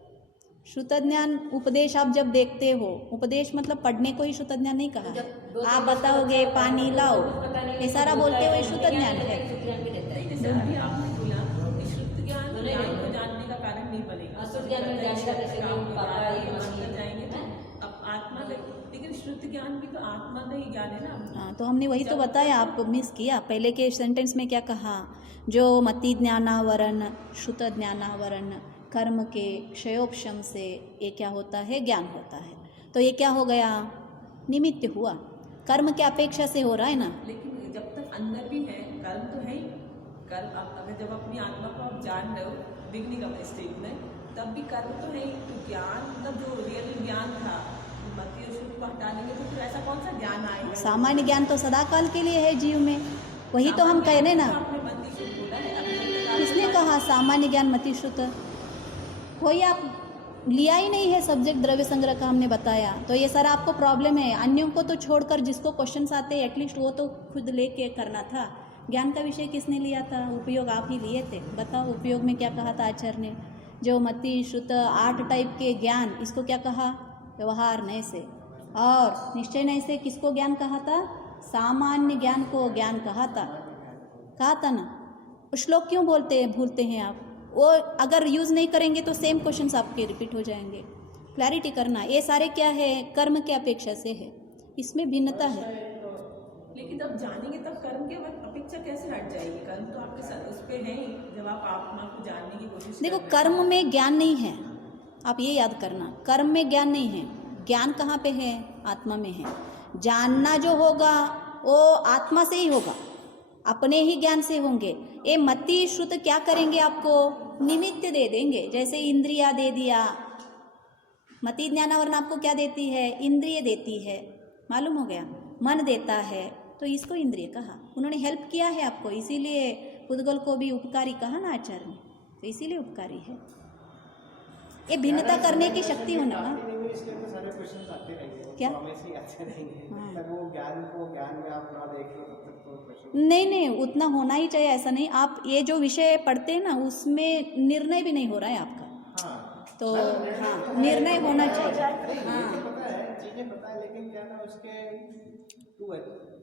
श्रुत ज्ञान उपदेश आप जब देखते हो, उपदेश मतलब पढ़ने को ही श्रुत ज्ञान नहीं कहा। आप बताओगे पानी लाओ, ये सारा बोलते हुए श्रुत ज्ञान है। जैसे अभी आपने बोला कि शुद्ध ज्ञान को जानने का कारण नहीं बनेगा, अशुद्ध ज्ञान जाएगा कैसे काम कि हो पापा जाएगा, ये मानते मशीन जाएंगे ना। अब आत्मा का, लेकिन शुद्ध ज्ञान भी तो आत्मा का ही ज्ञान है ना। हाँ, तो हमने वही तो बताया, आप मिस किया। पहले के सेंटेंस में क्या कहा, जो मति ज्ञानावरण श्रुत ज्ञानावरण कर्म के क्षयोपशम से ये क्या होता है, ज्ञान होता है। तो ये क्या हो गया, निमित्त हुआ, कर्म के अपेक्षा से हो रहा है ना। लेकिन जब तक अंदर भी है कर्म तो है ही। कर्म अगर जब अपनी आत्मा को आप जान रहे हो बिगनिंग ऑफ स्टेज में, तब भी कर्म तो है ही। तो ज्ञान मतलब जो रियल ज्ञान था, मति और शुद्ध को हटा देंगे तो फिर ऐसा कौन सा ज्ञान आएगा? सामान्य ज्ञान तो सदा काल के लिए है जीव में, वही तो हम कह रहे ना। आपने मति शुद्ध बोला है, अभी जब तक किसने कहा सामान्य ज्ञान मति श्रुत? कोई आप लिया ही नहीं है सब्जेक्ट द्रव्य संग्रह का, हमने बताया। तो ये सारा आपको प्रॉब्लम है। अन्यों को तो छोड़कर जिसको क्वेश्चंस आते हैं एटलीस्ट वो तो खुद लेके करना था। ज्ञान का विषय किसने लिया था? उपयोग आप ही लिए थे। बताओ उपयोग में क्या कहा था आचार्य ने? जो मति श्रुत 8 टाइप के ज्ञान, इसको क्या कहा? व्यवहार नय से और निश्चय नय से किसको ज्ञान कहा था? सामान्य ज्ञान को ज्ञान कहा था ना। श्लोक क्यों भूलते हैं आप? वो अगर यूज़ नहीं करेंगे तो सेम क्वेश्चंस आपके रिपीट हो जाएंगे। क्लैरिटी करना, ये सारे क्या है, कर्म के अपेक्षा से है, इसमें भिन्नता है। लेकिन जब जानेंगे तब कर्म की अपेक्षा कैसे हट जाएगी? कर्म तो आपके साथ उस पे है ही, जब आप आत्मा को जानने की कोशिश देखो, कर रहे हैं। कर्म में ज्ञान नहीं है, आप ये याद करना। कर्म में ज्ञान नहीं है, ज्ञान कहाँ पे है? आत्मा में है। जानना जो होगा वो आत्मा से ही होगा, अपने ही ज्ञान से होंगे। ये मति श्रुत क्या करेंगे? आपको निमित्त दे देंगे। जैसे इंद्रिया दे दिया, मति ज्ञानावरण आपको क्या देती है? इंद्रिय देती है, मालूम हो गया। मन देता है, तो इसको इंद्रिय कहा। उन्होंने हेल्प किया है आपको, इसीलिए पुद्गल को भी उपकारी कहा ना आचार्य ने, तो इसीलिए उपकारी है। ये भिन्नता करने की शक्ति होना ना। इसलिए तो सारे क्वेश्चंस आते रहेंगे, क्या? प्रॉमिस ही आते रहेंगे। जब तक वो ज्ञान में आप ना देख लो तब तक तो क्वेश्चन नहीं, उतना होना ही चाहिए। ऐसा नहीं, आप ये जो विषय पढ़ते हैं ना उसमें निर्णय भी नहीं हो रहा है आपका। हाँ, तो हाँ, निर्णय होना चाहिए। हाँ, पता है, चीजें पता है, लेकिन क्या ना उसके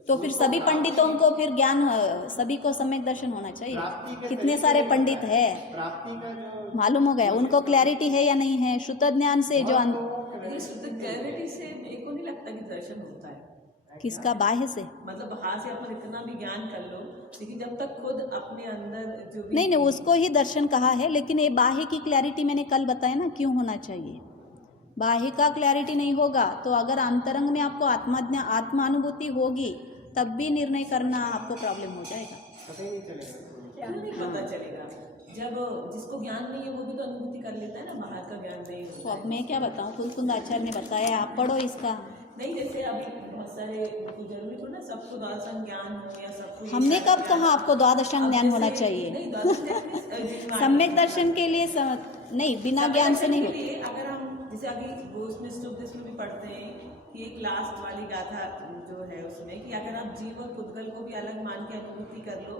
तो फिर सभी पंडितों को फिर ज्ञान, सभी को सम्यक दर्शन होना चाहिए। कितने सारे पंडित है, प्राप्ति का जो मालूम हो गया उनको क्लैरिटी है या नहीं है? शुद्ध ज्ञान से जो लेकिन शुद्ध क्लैरिटी से मेरे को नहीं लगता कि दर्शन होता है। किसका? बाह्य से? मतलब बाहर से अपन इतना भी ज्ञान कर लो, लेकिन जब तक खुद अपने अंदर जो भी नहीं, उसको ही दर्शन कहा है। लेकिन ये बाह्य की क्लैरिटी मैंने कल बताया ना क्यों होना चाहिए। बाह्य का क्लैरिटी नहीं होगा तो अगर अंतरंग में आपको आत्मानुभूति होगी तब भी निर्णय करना आपको प्रॉब्लम हो जाएगा। पता ही नहीं चलेगा। क्यों नहीं पता चलेगा? जब जिसको ज्ञान नहीं है वो भी तो अनुभूति कर लेता है ना, बाहर का ज्ञान नहीं तो होता अब मैं क्या बताऊँ, कुलकुंद आचार्य ने बताया, आप पढ़ो इसका। नहीं। जैसे अभी बहुत सारे जरूरी थोड़ा ना सबको द्वादशांग ज्ञान हो या सबको। हमने कब कहा आपको द्वादशांग ज्ञान होना चाहिए? नहीं, द्वादशांग सम्यक दर्शन के लिए नहीं, बिना ज्ञान से नहीं होता। अगर हम जैसे अभी उसमें भी पढ़ते हैं कि एक लास्ट वाली गाथा जो है उसमें कि अगर आप जीव और पुद्गल को भी अलग मान के अनुभूति कर लो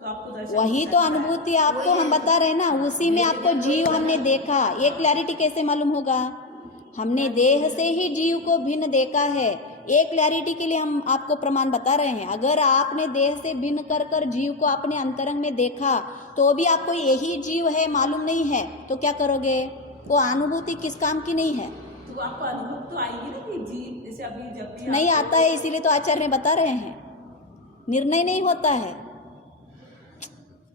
तो आपको दर्शन वही तो अनुभूति आपको हम बता रहे हैं ना, उसी में आपको जीव हमने देखा। ये क्लैरिटी कैसे मालूम होगा? हमने देह से ही जीव को भिन्न देखा है। एक क्लैरिटी के लिए हम आपको प्रमाण बता रहे हैं। अगर आपने देह से भिन्न कर जीव को अपने अंतरंग में देखा तो भी आपको यही जीव है मालूम नहीं है, तो क्या करोगे? वो अनुभूति किस काम की नहीं है? तो आपको अनुभूति तो आएगी ना कि जीव जैसे अभी जब भी नहीं आता है, इसीलिए तो आचार्य ने बता रहे हैं निर्णय नहीं होता है।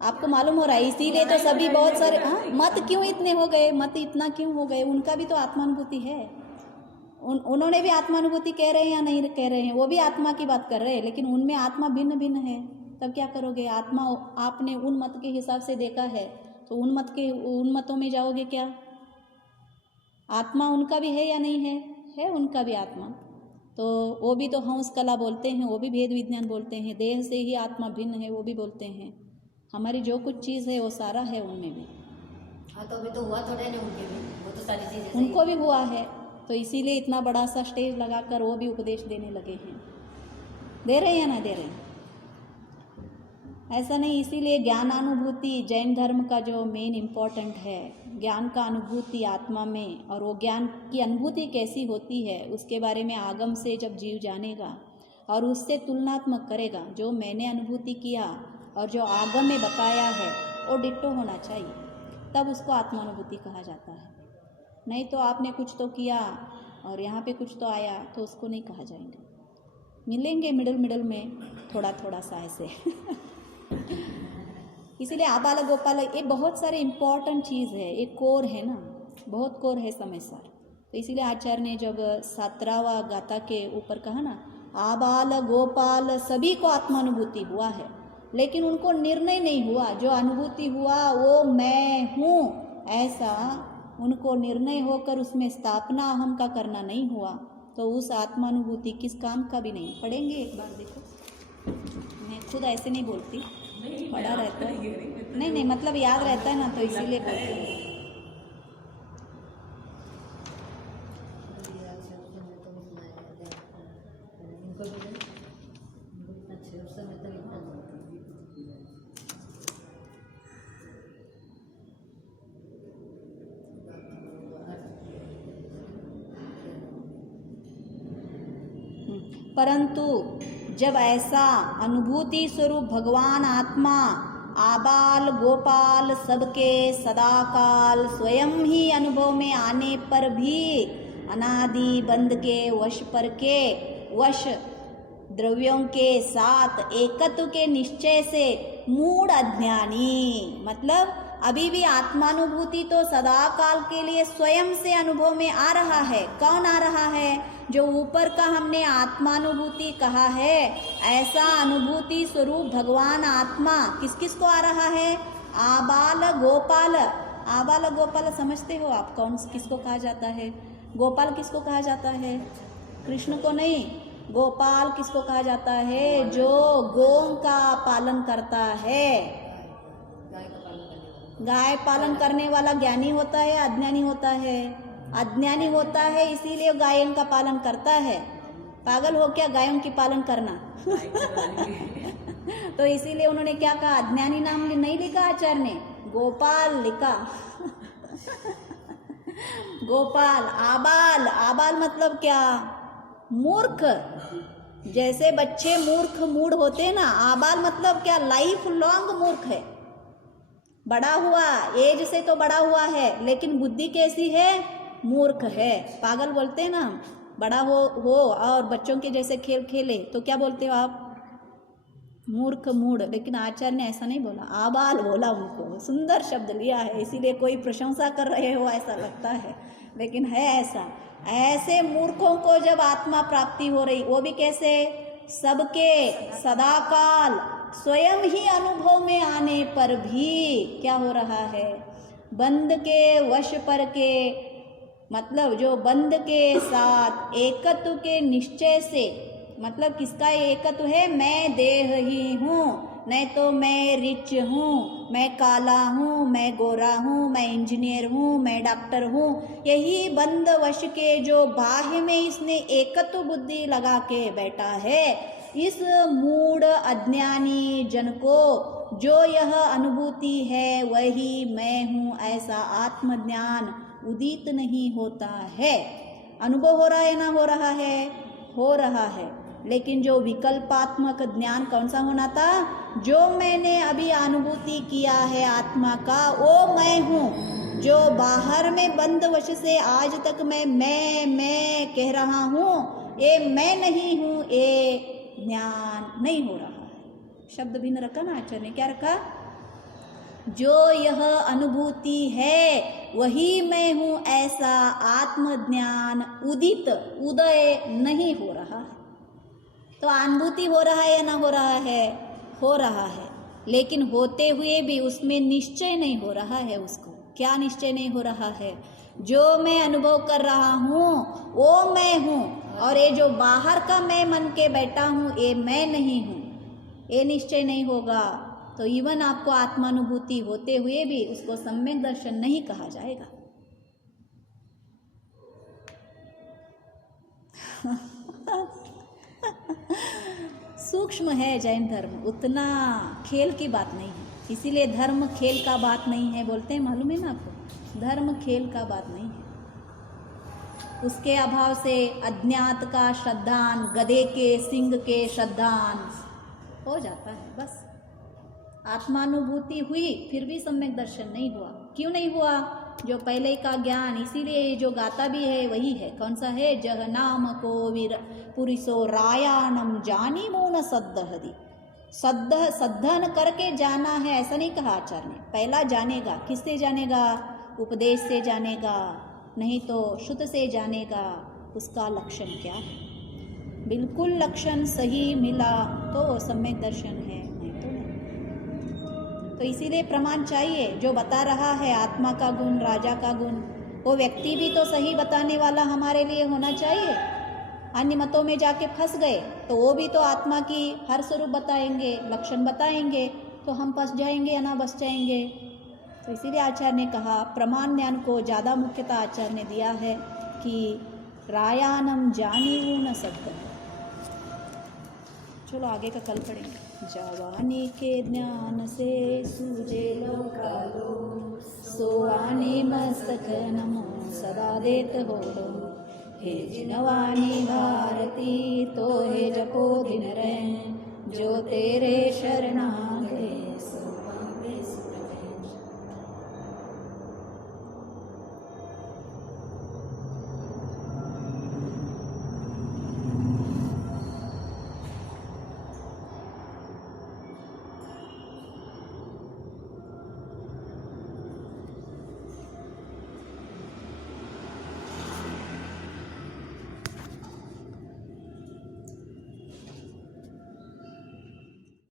आपको मालूम हो रहा है, इसीलिए तो सभी बहुत सारे मत क्यों इतने हो गए, मत इतना क्यों हो गए? उनका भी तो आत्मानुभूति है। उन्होंने भी आत्मानुभूति कह रहे हैं या नहीं कह रहे हैं? वो भी आत्मा की बात कर रहे हैं, लेकिन उनमें आत्मा भिन्न भिन्न है। तब क्या करोगे? आत्मा आपने उन मत के हिसाब से देखा है तो उन मतों में जाओगे क्या? आत्मा उनका भी है या नहीं है? है उनका भी आत्मा। तो वो भी तो हंस कला बोलते हैं, वो भी भेद विज्ञान बोलते हैं। देह से ही आत्मा भिन्न है, वो भी बोलते हैं। हमारी जो कुछ चीज़ है वो सारा है उनमें भी। हाँ, तो अभी तो हुआ थोड़ा है ना उनके भी, वो तो सारी चीजें उनको भी हुआ है, तो इसीलिए इतना बड़ा सा स्टेज लगाकर वो भी उपदेश देने लगे हैं। दे रहे हैं ना दे रहे हैं? ऐसा नहीं। इसीलिए ज्ञानानुभूति जैन धर्म का जो मेन इम्पोर्टेंट है, ज्ञान का अनुभूति आत्मा में, और वो ज्ञान की अनुभूति कैसी होती है उसके बारे में आगम से जब जीव जानेगा और उससे तुलनात्मक करेगा, जो मैंने अनुभूति किया और जो आगम में बताया है वो डिट्टो होना चाहिए, तब उसको आत्मानुभूति कहा जाता है। नहीं तो आपने कुछ तो किया और यहाँ पे कुछ तो आया तो उसको नहीं कहा जाएंगे। मिलेंगे मिडल में थोड़ा थोड़ा सा ऐसे इसीलिए आबाल गोपाल ये बहुत सारे इम्पॉर्टेंट चीज़ है, एक कोर है ना, बहुत कोर है समय सार। तो इसीलिए आचार्य ने जब 17वां गाथा के ऊपर कहा ना, आबाल गोपाल सभी को आत्मानुभूति हुआ है, लेकिन उनको निर्णय नहीं हुआ, जो अनुभूति हुआ वो मैं हूँ ऐसा उनको निर्णय होकर उसमें स्थापना अहम का करना नहीं हुआ, तो उस आत्मानुभूति किस काम का भी नहीं। पढ़ेंगे एक बार, देखो मैं खुद ऐसे नहीं बोलती, पढ़ा रहता है, नहीं मतलब याद रहता है ना, तो इसीलिए बोलती हूँ। परंतु जब ऐसा अनुभूति स्वरूप भगवान आत्मा आबाल गोपाल सबके सदाकाल स्वयं ही अनुभव में आने पर भी अनादि बंध के वश द्रव्यों के साथ एकत्व के निश्चय से मूढ़ अज्ञानी, मतलब अभी भी आत्मानुभूति तो सदा काल के लिए स्वयं से अनुभव में आ रहा है। कौन आ रहा है? जो ऊपर का हमने आत्मानुभूति कहा है, ऐसा अनुभूति स्वरूप भगवान आत्मा किस किस को आ रहा है? आबाल गोपाल। आबाल गोपाल समझते हो आप कौन किसको कहा जाता है? गोपाल किसको कहा जाता है? कृष्ण को नहीं, गोपाल किसको कहा जाता है? जो गौ का पालन करता है। गाय पालन करने वाला ज्ञानी होता है, अज्ञानी होता है? अज्ञानी होता है, इसीलिए गायों का पालन करता है। पागल हो क्या गायों की पालन करना? तो इसीलिए उन्होंने क्या कहा? अज्ञानी नाम नहीं लिखा आचार्य ने, गोपाल लिखा। गोपाल। आबाल। आबाल मतलब क्या? मूर्ख। जैसे बच्चे मूढ़ होते हैं ना, आबाल मतलब क्या? लाइफ लॉन्ग मूर्ख है, बड़ा हुआ, एज से तो बड़ा हुआ है, लेकिन बुद्धि कैसी है? मूर्ख है। पागल बोलते हैं ना, बड़ा हो और बच्चों के जैसे खेल खेले तो क्या बोलते हो आप? मूर्ख, मूढ़। लेकिन आचार्य ने ऐसा नहीं बोला, आबाल बोला उनको। सुंदर शब्द लिया है, इसीलिए कोई प्रशंसा कर रहे हो ऐसा लगता है, लेकिन है ऐसा। ऐसे मूर्खों को जब आत्मा प्राप्ति हो रही, वो भी कैसे? सबके सदाकाल स्वयं ही अनुभव में आने पर भी क्या हो रहा है? बंध के वश पर के, मतलब जो बंध के साथ एकत्व के निश्चय से, मतलब किसका एकत्व है? मैं देह ही हूँ, नहीं तो मैं रिच हूँ, मैं काला हूँ, मैं गोरा हूँ, मैं इंजीनियर हूँ, मैं डॉक्टर हूँ। यही बंद वश के जो बाह्य में इसने एकत्व बुद्धि लगा के बैठा है, इस मूढ़ अज्ञानी जन को जो यह अनुभूति है वही मैं हूँ ऐसा आत्मज्ञान उदित नहीं होता है। अनुभव हो रहा है ना? हो रहा है, हो रहा है। लेकिन जो विकल्पात्मक ज्ञान कौन सा होना था? जो मैंने अभी अनुभूति किया है आत्मा का, वो मैं हूँ। जो बाहर में बंद वश से आज तक मैं कह रहा हूँ, ये मैं नहीं हूँ, ये ज्ञान नहीं हो रहा है। शब्द भिन्न रखा ना आचार्य ने, क्या रखा? जो यह अनुभूति है वही मैं हूँ ऐसा आत्मज्ञान उदित, उदय नहीं हो रहा। तो अनुभूति हो रहा है या ना हो रहा है? हो रहा है, लेकिन होते हुए भी उसमें निश्चय नहीं हो रहा है। उसको क्या निश्चय नहीं हो रहा है? जो मैं अनुभव कर रहा हूँ वो मैं हूँ, और ये जो बाहर का मैं मन के बैठा हूँ ये मैं नहीं हूँ, ये निश्चय नहीं होगा तो इवन आपको आत्मानुभूति होते हुए भी उसको सम्यक दर्शन नहीं कहा जाएगा। सूक्ष्म है जैन धर्म, उतना खेल की बात नहीं है। इसीलिए धर्म खेल का बात नहीं है बोलते हैं, मालूम है ना आपको? धर्म खेल का बात नहीं है। उसके अभाव से अज्ञात का श्रद्धान, गधे के सिंह के श्रद्धान हो जाता है। बस आत्मानुभूति हुई फिर भी सम्यक दर्शन नहीं हुआ। क्यों नहीं हुआ? जो पहले का ज्ञान, इसीलिए ये जो गाता भी है वही है। कौन सा है? जह नाम को वीर पुरिसो रायानम जानी मून सद्दहदी। सद्धन करके जाना है ऐसा नहीं कहा आचार्य ने। पहला जानेगा, किससे जानेगा? उपदेश से जानेगा, नहीं तो शुद्ध से जानेगा। उसका लक्षण क्या है? बिल्कुल लक्षण सही मिला तो सम्यक दर्शन है, नहीं तो नहीं। तो इसीलिए प्रमाण चाहिए। जो बता रहा है आत्मा का गुण, राजा का गुण, वो व्यक्ति भी तो सही बताने वाला हमारे लिए होना चाहिए। अन्य मतों में जाके फंस गए तो वो भी तो आत्मा की हर स्वरूप बताएंगे, लक्षण बताएंगे, तो हम फंस जाएंगे या ना बच जाएंगे। तो इसीलिए आचार्य ने कहा, प्रमाण ज्ञान को ज़्यादा मुख्यता आचार्य ने दिया है कि रायानम जानी न सद्द। चलो आगे का कल पढ़ेंगे। जवानी के ज्ञान से सूझे लोकालो, सोवानी मस्तक नमो सदा देत हो। हे जिनवानी भारती तो हे जपो दिन रैन, जो तेरे शरणा गए सो